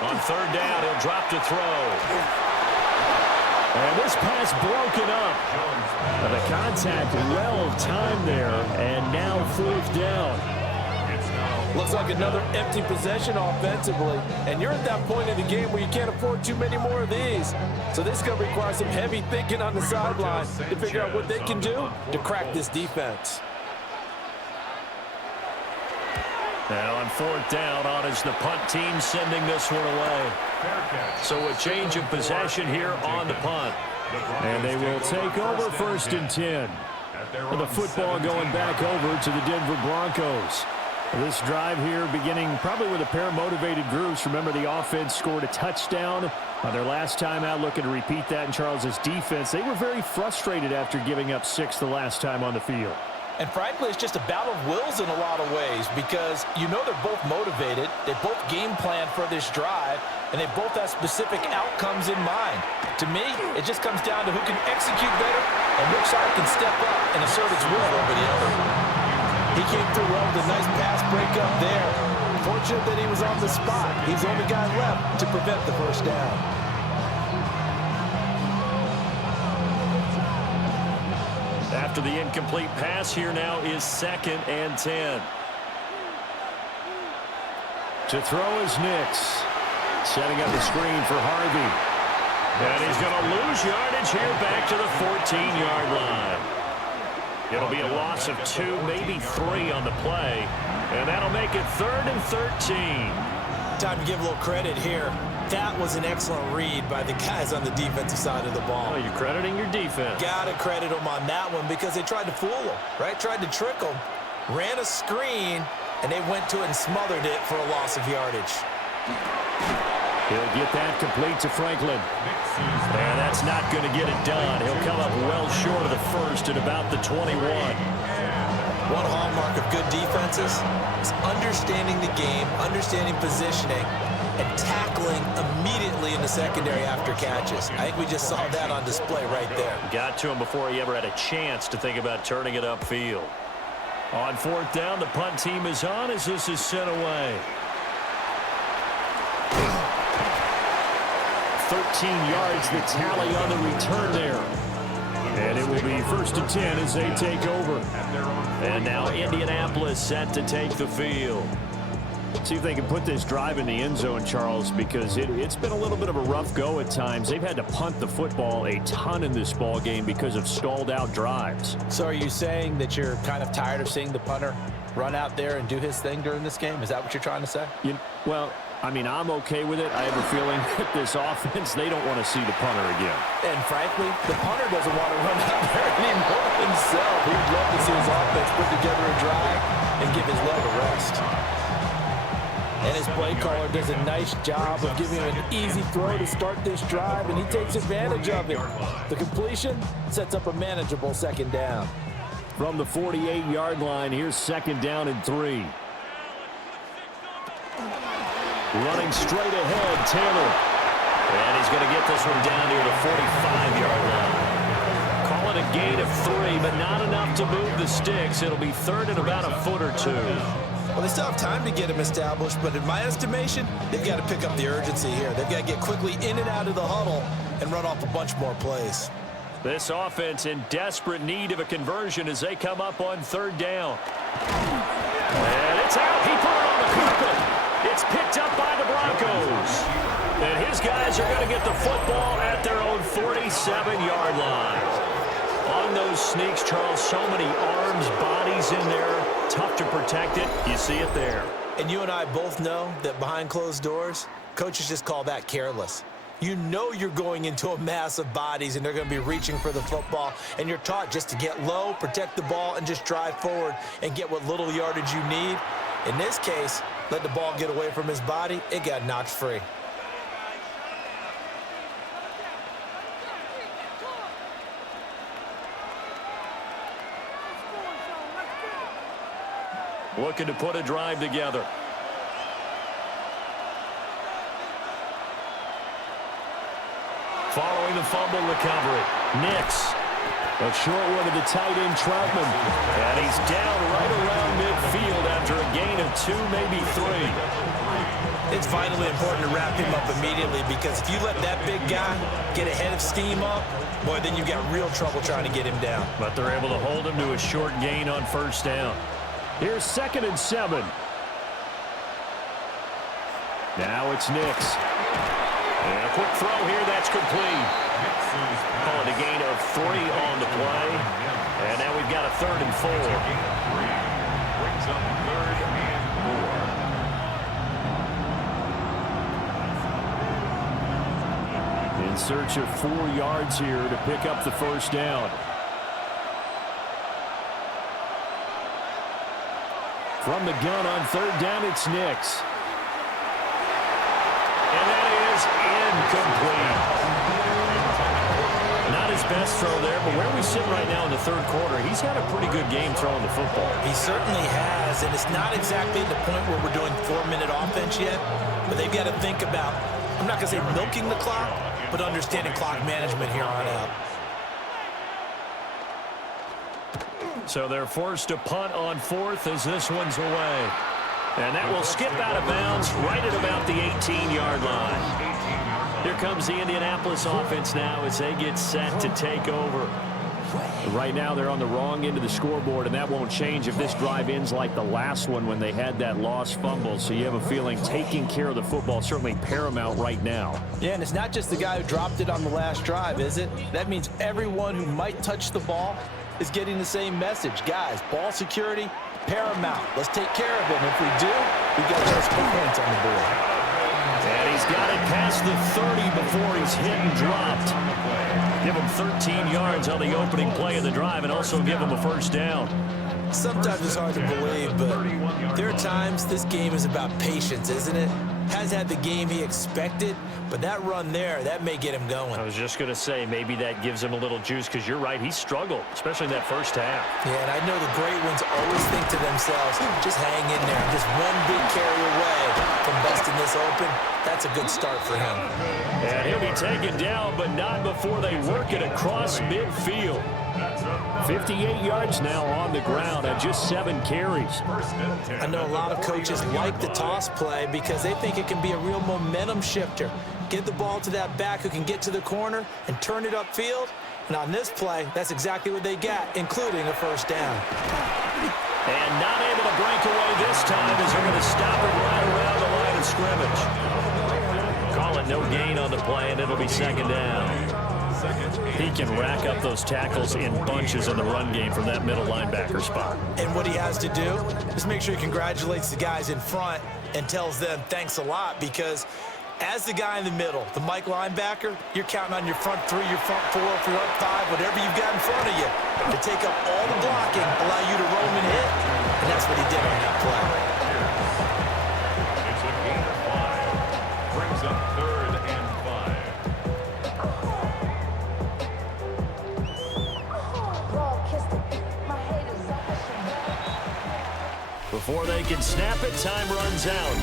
On 3rd down, he'll drop to throw. And this pass broken up. The contact well timed there, and now 4th down. Looks like another empty possession offensively, and you're at that point in the game where you can't afford too many more of these. So this is going to require some heavy thinking on the sideline to figure out what they can do to crack this defense. Now on 4th down, on is the punt team sending this one away. So a change of possession here on the punt. And they will take over 1st and 10. And the football going back over to the Denver Broncos. This drive here beginning probably with a pair of motivated groups. Remember, the offense scored a touchdown on their last time out, looking to repeat that in Charles's defense. They were very frustrated after giving up 6 the last time on the field. And frankly, it's just a battle of wills in a lot of ways, because you know they're both motivated, they both game plan for this drive, and they both have specific outcomes in mind. To me, it just comes down to who can execute better and which side can step up and assert its will over the other. He came through well with a nice pass breakup there. Fortunate that he was on the spot. He's the only guy left to prevent the 1st down. After the incomplete pass, here now is 2nd and 10. To throw is Nix. Setting up the screen for Harvey. And he's going to lose yardage here back to the 14-yard line. It'll be a loss of 2, maybe 3 on the play. And that'll make it 3rd and 13. Time to give a little credit here. That was an excellent read by the guys on the defensive side of the ball. Oh, you're crediting your defense. Got to credit them on that one, because they tried to fool them, right? Tried to trick them. Ran a screen, and they went to it and smothered it for a loss of yardage. He'll get that complete to Franklin. And that's not going to get it done. He'll come up well short of the 1st at about the 21. One hallmark of good defenses is understanding the game, understanding positioning, and tackling immediately in the secondary after catches. I think we just saw that on display right there. Got to him before he ever had a chance to think about turning it upfield. On 4th down, the punt team is on as this is sent away. 13 yards the tally on the return there. And it will be 1st and 10 as they take over. And now Indianapolis set to take the field. See if they can put this drive in the end zone, Charles, because it's been a little bit of a rough go at times. They've had to punt the football a ton in this ball game because of stalled out drives. So are you saying that you're kind of tired of seeing the punter run out there and do his thing during this game? Is that what you're trying to say? Well, I mean, I'm okay with it. I have a feeling that this offense, they don't want to see the punter again. And frankly, the punter doesn't want to run out there anymore himself. He'd love to see his offense put together a drive and give his leg a rest. And his play caller does a nice job of giving him an easy throw to start this drive, and he takes advantage of it. The completion sets up a manageable 2nd down. From the 48-yard line, here's 2nd down and 3. Running straight ahead, Taylor. And he's going to get this one down near the 45-yard line. Call it a gain of 3, but not enough to move the sticks. It'll be 3rd and about a foot or 2. Well, they still have time to get him established, but in my estimation, they've got to pick up the urgency here. They've got to get quickly in and out of the huddle and run off a bunch more plays. This offense in desperate need of a conversion as they come up on 3rd down. And it's out. He put it on the carpet. It's picked up by the Broncos. And his guys are going to get the football at their own 47-yard line. On those sneaks, Charles, so many arms, bodies in there. Tough to protect it. You see it there. And you and I both know that behind closed doors, coaches just call that careless. You know you're going into a mass of bodies, and they're going to be reaching for the football, and you're taught just to get low, protect the ball, and just drive forward and get what little yardage you need. In this case, let the ball get away from his body. It got knocked free. Looking to put a drive together. Following the fumble recovery, Nix. A short one to the tight end, Troutman. And he's down right around midfield after a gain of 2, maybe 3. It's vitally important to wrap him up immediately, because if you let that big guy get ahead of steam up, boy, then you've got real trouble trying to get him down. But they're able to hold him to a short gain on 1st down. Here's 2nd and 7. Now it's Nix. And a quick throw here, that's complete. Call it a gain of 3 on the play. And now we've got a 3rd and 4. Brings up 3rd and 4. In search of 4 yards here to pick up the 1st down. From the gun on 3rd down, it's Nix. And that is incomplete. Not his best throw there, but where we sit right now in the 3rd quarter, he's had a pretty good game throwing the football. He certainly has, and it's not exactly the point where we're doing 4-minute offense yet, but they've got to think about, I'm not going to say milking the clock, but understanding clock management here on out. So they're forced to punt on 4th as this one's away. And that will skip out of bounds right at about the 18-yard line. Here comes the Indianapolis offense now as they get set to take over. Right now they're on the wrong end of the scoreboard, and that won't change if this drive ends like the last one when they had that lost fumble. So you have a feeling taking care of the football is certainly paramount right now. Yeah, and it's not just the guy who dropped it on the last drive, is it? That means everyone who might touch the ball is getting the same message. Guys, ball security, paramount. Let's take care of it. And if we do, we've got just 2 points on the board. And he's got it past the 30 before he's hit and dropped. Give him 13 yards on the opening play of the drive and also give him a 1st down. Sometimes it's hard to believe, but there are times this game is about patience, isn't it? Has had the game he expected, but that run there, that may get him going. I was just going to say, maybe that gives him a little juice, because you're right, he struggled, especially in that first half. Yeah, and I know the great ones always think to themselves, just hang in there. Just one big carry away from busting this open. That's a good start for him. And he'll be taken down, but not before they work it across midfield. 58 yards now on the ground and just 7 carries. I know a lot of coaches like the toss play because they think it can be a real momentum shifter. Get the ball to that back who can get to the corner and turn it upfield. And on this play, that's exactly what they got, including a first down. And not able to break away this time as they're going to stop it right around the line of scrimmage. Call it no gain on the play, and it'll be second down. He can rack up those tackles in bunches in the run game from that middle linebacker spot. And what he has to do is make sure he congratulates the guys in front and tells them thanks a lot, because as the guy in the middle, the Mike linebacker, you're counting on your front 3, your front 4, your front 5, whatever you've got in front of you to take up all the blocking, allow you to roam and hit, and that's what he did on that play. It's a gain of 5. Brings up 3rd and 5. Before they can snap it, time runs out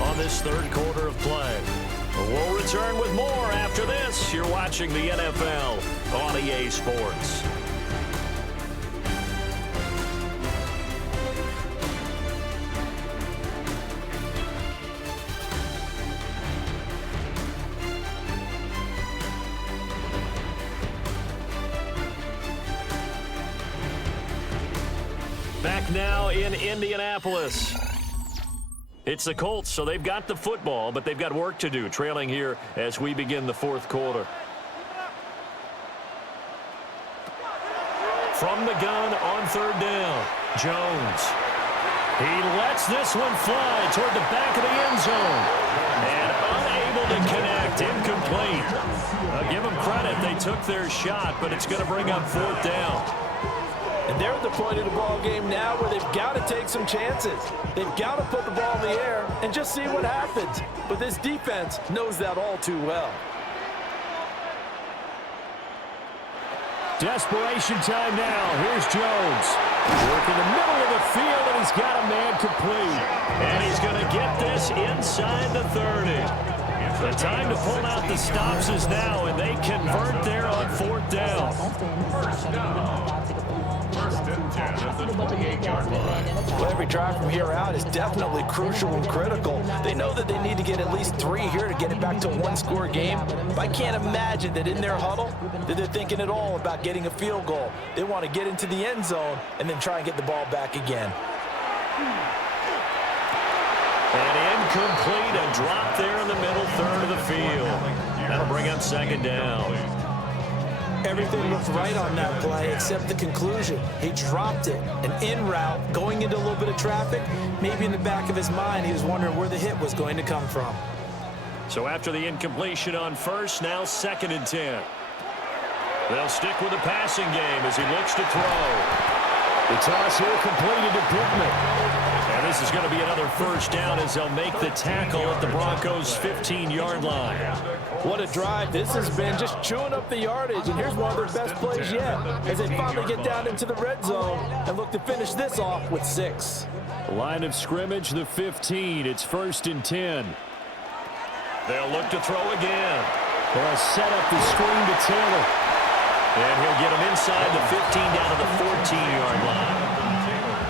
on this third quarter of play. We'll return with more after this. You're watching the NFL on EA Sports. Back now in Indianapolis. It's the Colts, so they've got the football, but they've got work to do, trailing here as we begin the fourth quarter. From the gun on third down, Jones. He lets this one fly toward the back of the end zone. And unable to connect, incomplete. Give them credit, they took their shot, but it's going to bring up fourth down. And they're at the point of the ball game now where they've got to take some chances. They've got to put the ball in the air and just see what happens. But this defense knows that all too well. Desperation time now. Here's Jones. Working the middle of the field, and he's got a man complete. And he's going to get this inside the 30. The time to pull out the stops is now, and they convert there on fourth down. First down. First and 10 at the 28-yard line. Well, every drive from here out is definitely crucial and critical. They know that they need to get at least 3 here to get it back to a one-score game. But I can't imagine that in their huddle that they're thinking at all about getting a field goal. They want to get into the end zone and then try and get the ball back again. And incomplete, a drop there in the middle third of the field. That'll bring up second down. Everything looked right on that play except the conclusion. He dropped it, an in route, going into a little bit of traffic. Maybe in the back of his mind, he was wondering where the hit was going to come from. So after the incompletion on first, now second and 10. They'll stick with the passing game as he looks to throw. The toss here completed to Pittman. And this is going to be another first down as they'll make the tackle at the Broncos' 15-yard line. What a drive this has been, just chewing up the yardage. And here's one of their best plays yet as they finally get down into the red zone and look to finish this off with 6. Line of scrimmage, the 15. It's first and 10. They'll look to throw again. They'll set up the screen to Taylor. And he'll get him inside the 15 down to the 14-yard line.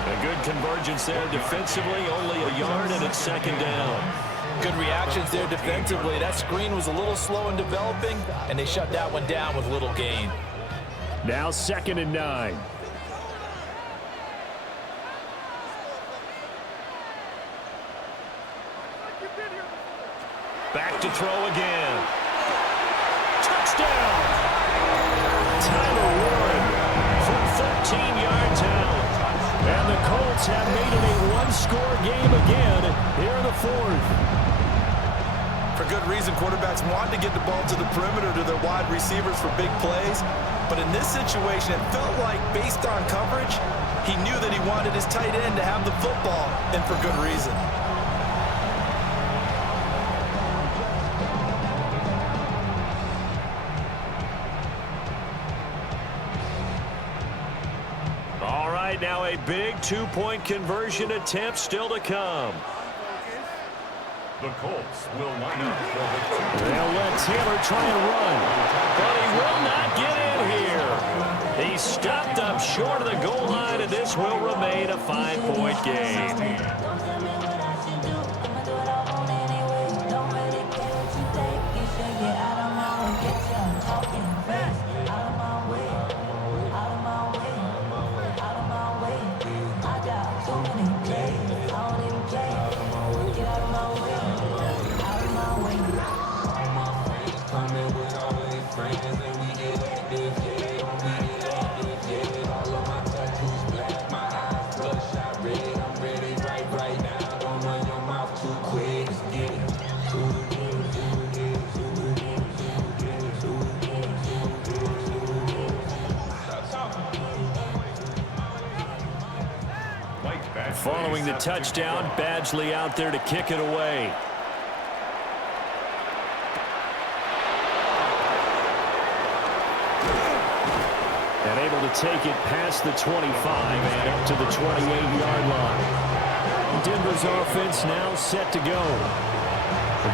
A good convergence there defensively, only a yard, and it's second down. Good reactions there defensively. That screen was a little slow in developing, and they shut that one down with little gain. Now second and 9. Back to throw again. Touchdown! Tyler Warren from 13 yards out. And the Colts have made it a one-score game again here in the fourth. For good reason, quarterbacks want to get the ball to the perimeter to their wide receivers for big plays. But in this situation, it felt like, based on coverage, he knew that he wanted his tight end to have the football, and for good reason. right, now a big two-point conversion attempt still to come. The Colts will line up for the They'll let Taylor try and run, but he will not get in here. He's stopped up short of the goal line, and this will remain a 5-point game. Following the touchdown, Badgley out there to kick it away. And able to take it past the 25 and up to the 28-yard line. Denver's offense now set to go.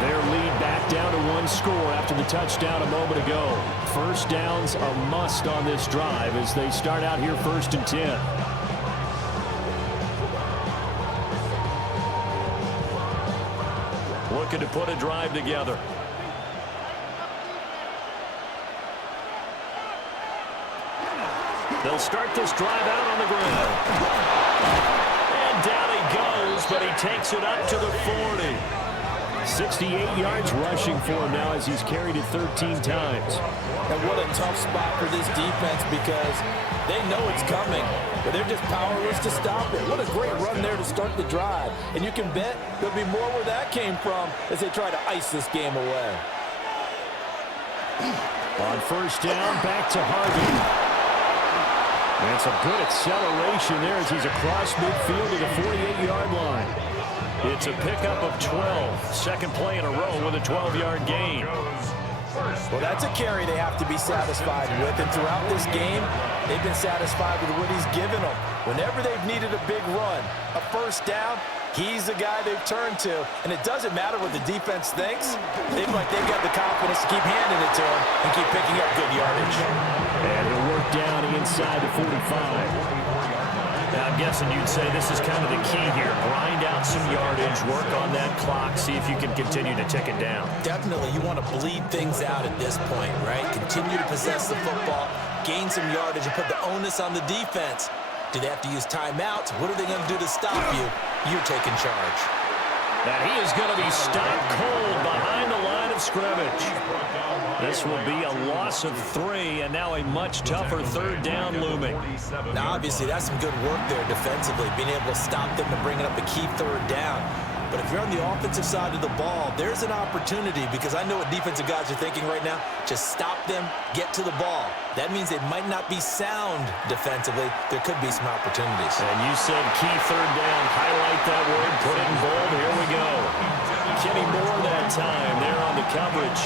Their lead back down to 1 score after the touchdown a moment ago. First down's a must on this drive as they start out here 1st and 10. Looking to put a drive together. They'll start this drive out on the ground. And down he goes, but he takes it up to the 40. 68 yards rushing for him now as he's carried it 13 times. And what a tough spot for this defense because they know it's coming, but they're just powerless to stop it. What a great run there to start the drive. And you can bet there'll be more where that came from as they try to ice this game away. On first down, back to Harvey. And some good acceleration there as he's across midfield to the 48-yard line. It's a pickup of 12. Second play in a row with a 12-yard gain. Well, that's a carry they have to be satisfied with. And throughout this game, they've been satisfied with what he's given them. Whenever they've needed a big run, a first down, he's the guy they've turned to. And it doesn't matter what the defense thinks. They've got the confidence to keep handing it to him and keep picking up good yardage. And he'll work down inside the 45. Now, I'm guessing you'd say this is kind of the key here. Grind out some yardage, work on that clock, see if you can continue to tick it down. Definitely, you want to bleed things out at this point, right? Continue to possess the football, gain some yardage, and put the onus on the defense. Do they have to use timeouts? What are they going to do to stop you? You're taking charge. And he is going to be stopped cold behind the line of scrimmage. This will be a loss of 3, and now a much tougher third down looming. Now, obviously, that's some good work there defensively, being able to stop them and bringing up a key third down. But if you're on the offensive side of the ball, there's an opportunity because I know what defensive guys are thinking right now. Just stop them, get to the ball. That means they might not be sound defensively. There could be some opportunities. And you said key third down. Highlight that word. Put it in bold. Here we go. Kenny Moore that time there on the coverage.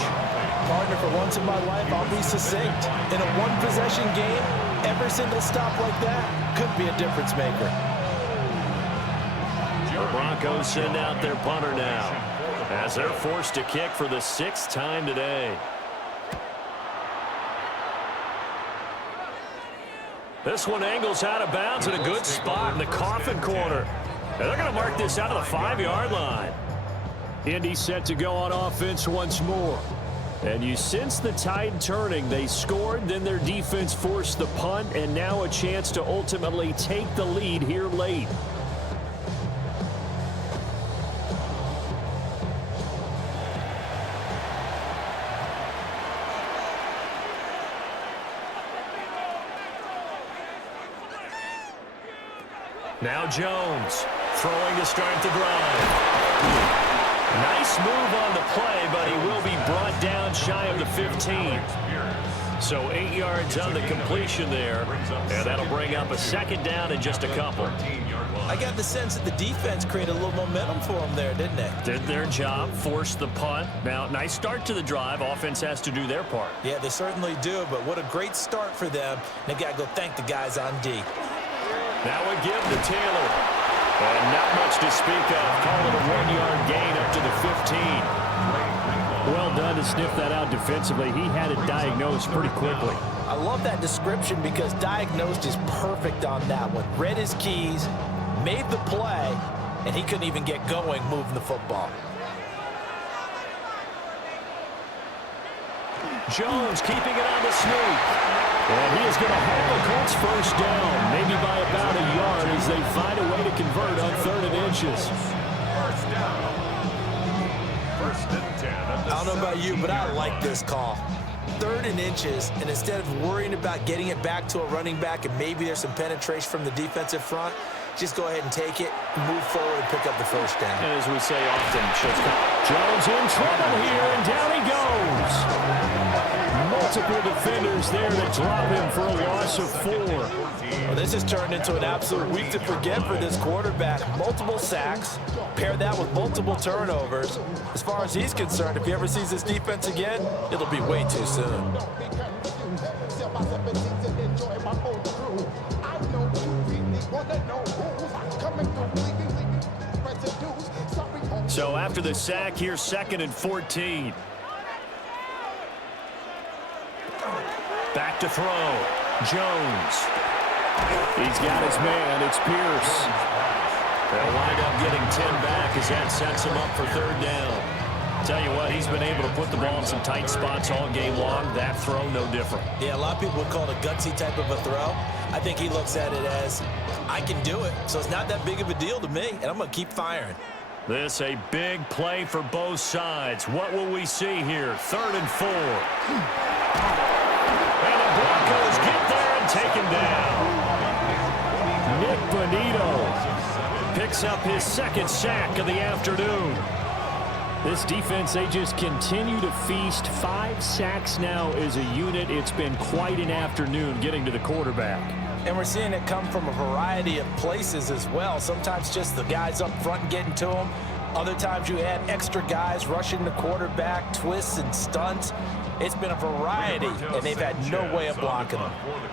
Partner, for once in my life, I'll be succinct. In a one-possession game, every single stop like that could be a difference maker. The Broncos send out their punter now as they're forced to kick for the 6th time today. This one angles out of bounds in a good spot in the coffin corner. And they're going to mark this out of the 5-yard line. Indy set to go on offense once more. And you sense the tide turning. They scored, then their defense forced the punt, and now a chance to ultimately take the lead here late. Now Jones throwing to start the drive. Nice move on the play, but he will be brought down shy of the 15. So 8 yards on the completion there, and that'll bring up a 2nd down and just a couple. I got the sense that the defense created a little momentum for them there, didn't they? Did their job, forced the punt. Now, nice start to the drive. Offense has to do their part. Yeah, they certainly do, but what a great start for them. They got to go thank the guys on D. That would give to Taylor. And not much to speak of. Call it a 1-yard gain up to the 15. Well done to sniff that out defensively. He had it diagnosed pretty quickly. I love that description because diagnosed is perfect on that one. Read his keys, made the play, and he couldn't even get going moving the football. Jones keeping it on the sneak. And he is going to hold the Colts first down, maybe by about a yard as they find a way to convert on 3rd and inches. First down. 1st and 10. I don't know about you, but I like this call. 3rd and inches, and instead of worrying about getting it back to a running back and maybe there's some penetration from the defensive front, just go ahead and take it, move forward, and pick up the first down. And as we say often, Jones in trouble here, and down he goes. Multiple defenders there to drop him for a loss of 4. Well, this has turned into an absolute week to forget for this quarterback. Multiple sacks, pair that with multiple turnovers. As far as he's concerned, if he ever sees this defense again, it'll be way too soon. So after the sack, here's 2nd and 14. Back to throw. Jones. He's got his man. It's Pierce. They'll wind up getting 10 back as that sets him up for 3rd down. Tell you what, he's been able to put the ball in some tight spots all game long. That throw, no different. Yeah, a lot of people would call it a gutsy type of a throw. I think he looks at it as, I can do it, so it's not that big of a deal to me, and I'm going to keep firing. This a big play for both sides. What will we see here? 3rd and 4. And the Broncos get there and take him down. Nick Bonito picks up his 2nd sack of the afternoon. This defense, they just continue to feast. 5 sacks now as a unit. It's been quite an afternoon getting to the quarterback. And we're seeing it come from a variety of places as well. Sometimes just the guys up front and getting to them. Other times you add extra guys rushing the quarterback, twists and stunts. It's been a variety, and they've had no way of blocking them.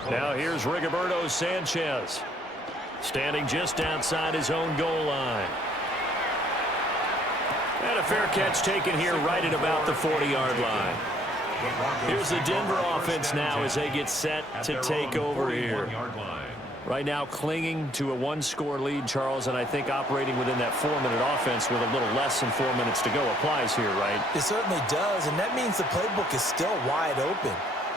Now here's Rigoberto Sanchez, standing just outside his own goal line. And a fair catch taken here right at about the 40-yard line. Here's the Denver offense now as they get set to take over here. Right now clinging to a 1-score lead, Charles, and I think operating within that 4-minute offense with a little less than 4 minutes to go applies here, right? It certainly does, and that means the playbook is still wide open.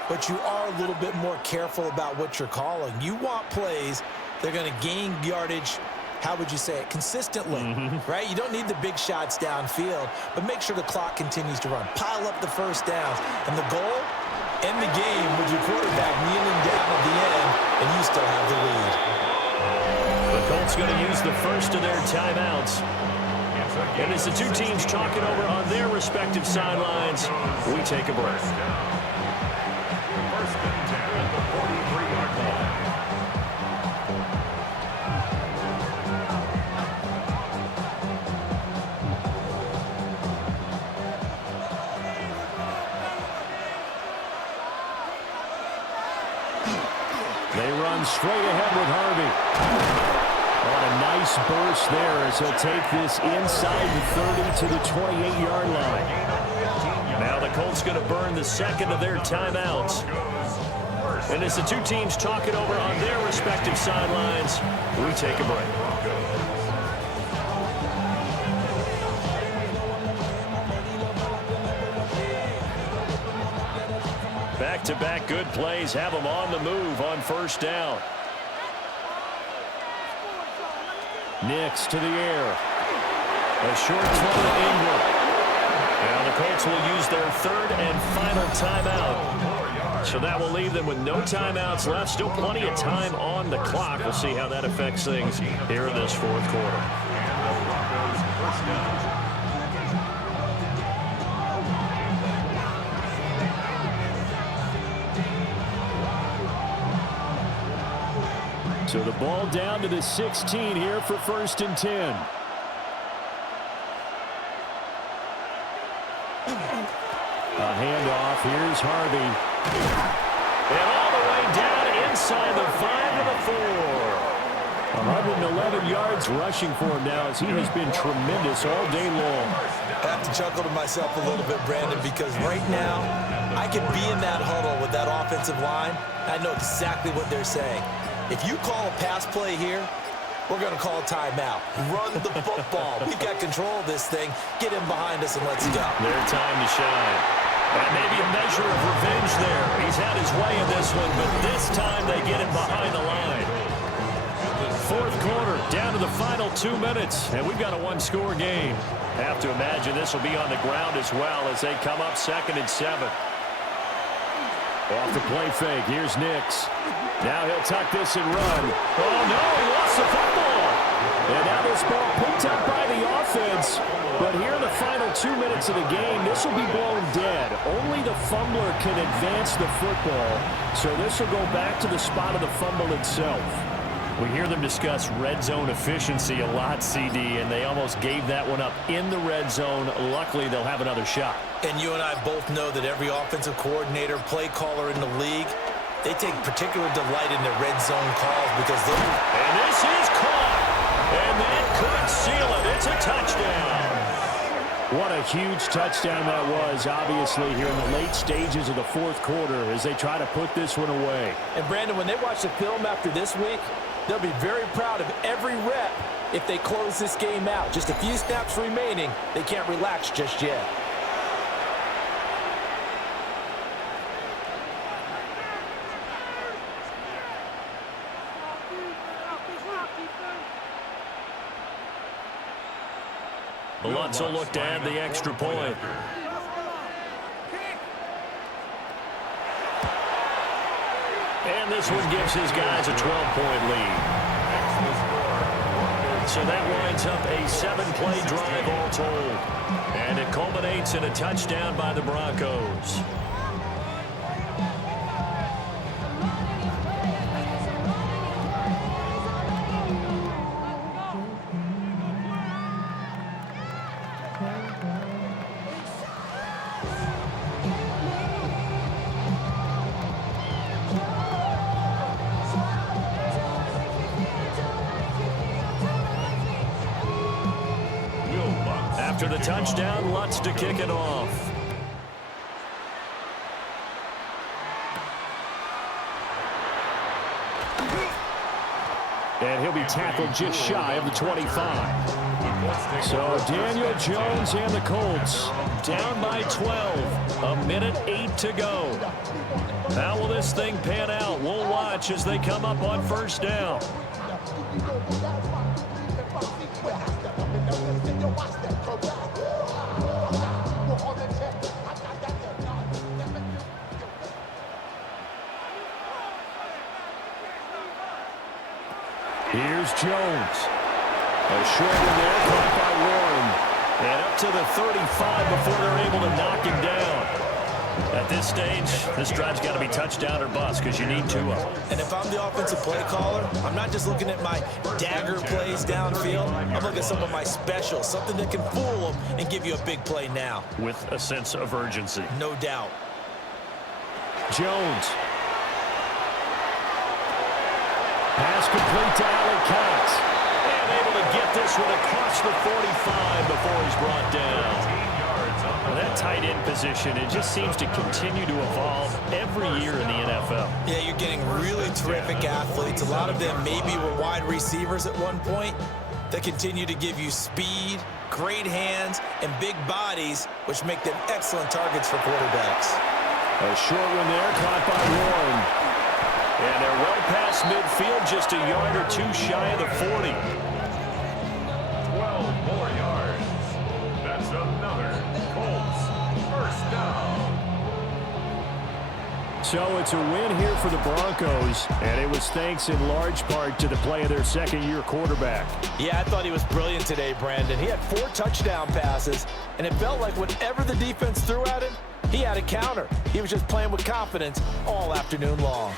But you are a little bit more careful about what you're calling. You want plays that are going to gain yardage, how would you say it, consistently, right? You don't need the big shots downfield, but make sure the clock continues to run. Pile up the first downs, and the goal, end the game with your quarterback kneeling down at the end, and you still have the lead. The Colts going to use the first of their timeouts. And as the two teams talk it over on their respective sidelines, we take a break. 1st and 10 at the 43-yard line. They run straight ahead with Harvey. On a nice burst there as he'll take this inside the 30 to the 28-yard line. Now the Colts going to burn the 2nd of their timeouts. And as the two teams talk it over on their respective sidelines, we take a break. Back-to-back good plays have them on the move on 1st down. Nix to the air. A short throw to Ingram. Now the Colts will use their 3rd and final timeout. So that will leave them with no timeouts left. Still plenty of time on the clock. We'll see how that affects things here in this 4th quarter. And the Broncos first down. So the ball down to the 16 here for 1st and 10. A handoff. Here's Harvey. And all the way down inside the 5 to the 4. 111 yards rushing for him now as he has been tremendous all day long. I have to chuckle to myself a little bit, Brandon, because right now I could be in that huddle with that offensive line. I know exactly what they're saying. If you call a pass play here, we're going to call a timeout. Run the football. We've got control of this thing. Get him behind us and let's go. Their time to shine. And maybe a measure of revenge there. He's had his way in this one, but this time they get him behind the line. Fourth quarter, down to the final 2 minutes, and we've got a one-score game. Have to imagine this will be on the ground as well as they come up 2nd and 7. Off the play fake, here's Nix. Now he'll tuck this and run. Oh, no, he lost the football. And now this ball picked up by the offense. But here in the final 2 minutes of the game, this will be blown dead. Only the fumbler can advance the football. So this will go back to the spot of the fumble itself. We hear them discuss red zone efficiency a lot, CD, and they almost gave that one up in the red zone. Luckily, they'll have another shot. And you and I both know that every offensive coordinator, play caller in the league, they take particular delight in their red zone calls because they're... And this is caught. And that could seal it. It's a touchdown. What a huge touchdown that was, obviously, here in the late stages of the fourth quarter as they try to put this one away. And, Brandon, when they watch the film after this week, they'll be very proud of every rep if they close this game out. Just a few snaps remaining. They can't relax just yet. Lutz will look to add the extra point. And this one gives his guys a 12-point lead. So that winds up a 7-play drive all told. And it culminates in a touchdown by the Broncos. After the touchdown, Lutz to kick it off. And he'll be tackled just shy of the 25. So Daniel Jones and the Colts down by 12. A minute 8 to go. How will this thing pan out? We'll watch as they come up on first down. Here's Jones. A short one there, caught by Warren. And up to the 35 before they're able to knock him down. At this stage, this drive's got to be touchdown or bust because you need two of them. And if I'm the offensive play caller, I'm not just looking at my dagger plays downfield. I'm looking at some of my specials, something that can fool them and give you a big play now. With a sense of urgency. No doubt. Jones. Pass complete to Alec Cox. And able to get this one across the 45 before he's brought down. Well, that tight end position, it just seems to continue to evolve every year in the NFL. Yeah, you're getting really terrific athletes. A lot of them maybe were wide receivers at one point that continue to give you speed, great hands, and big bodies, which make them excellent targets for quarterbacks. A short one there, caught by Warren. And they're well past midfield, just a yard or two shy of the 40. 12 more yards. That's another Colts first down. So it's a win here for the Broncos, and it was thanks in large part to the play of their second-year quarterback. Yeah, I thought he was brilliant today, Brandon. He had 4 touchdown passes, and it felt like whatever the defense threw at him, he had a counter. He was just playing with confidence all afternoon long.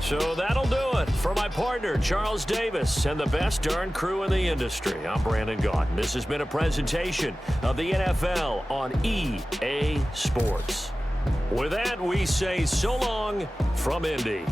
So that'll do it for my partner, Charles Davis, and the best darn crew in the industry. I'm Brandon Gaudin. This has been a presentation of the NFL on EA Sports. With that, we say so long from Indy.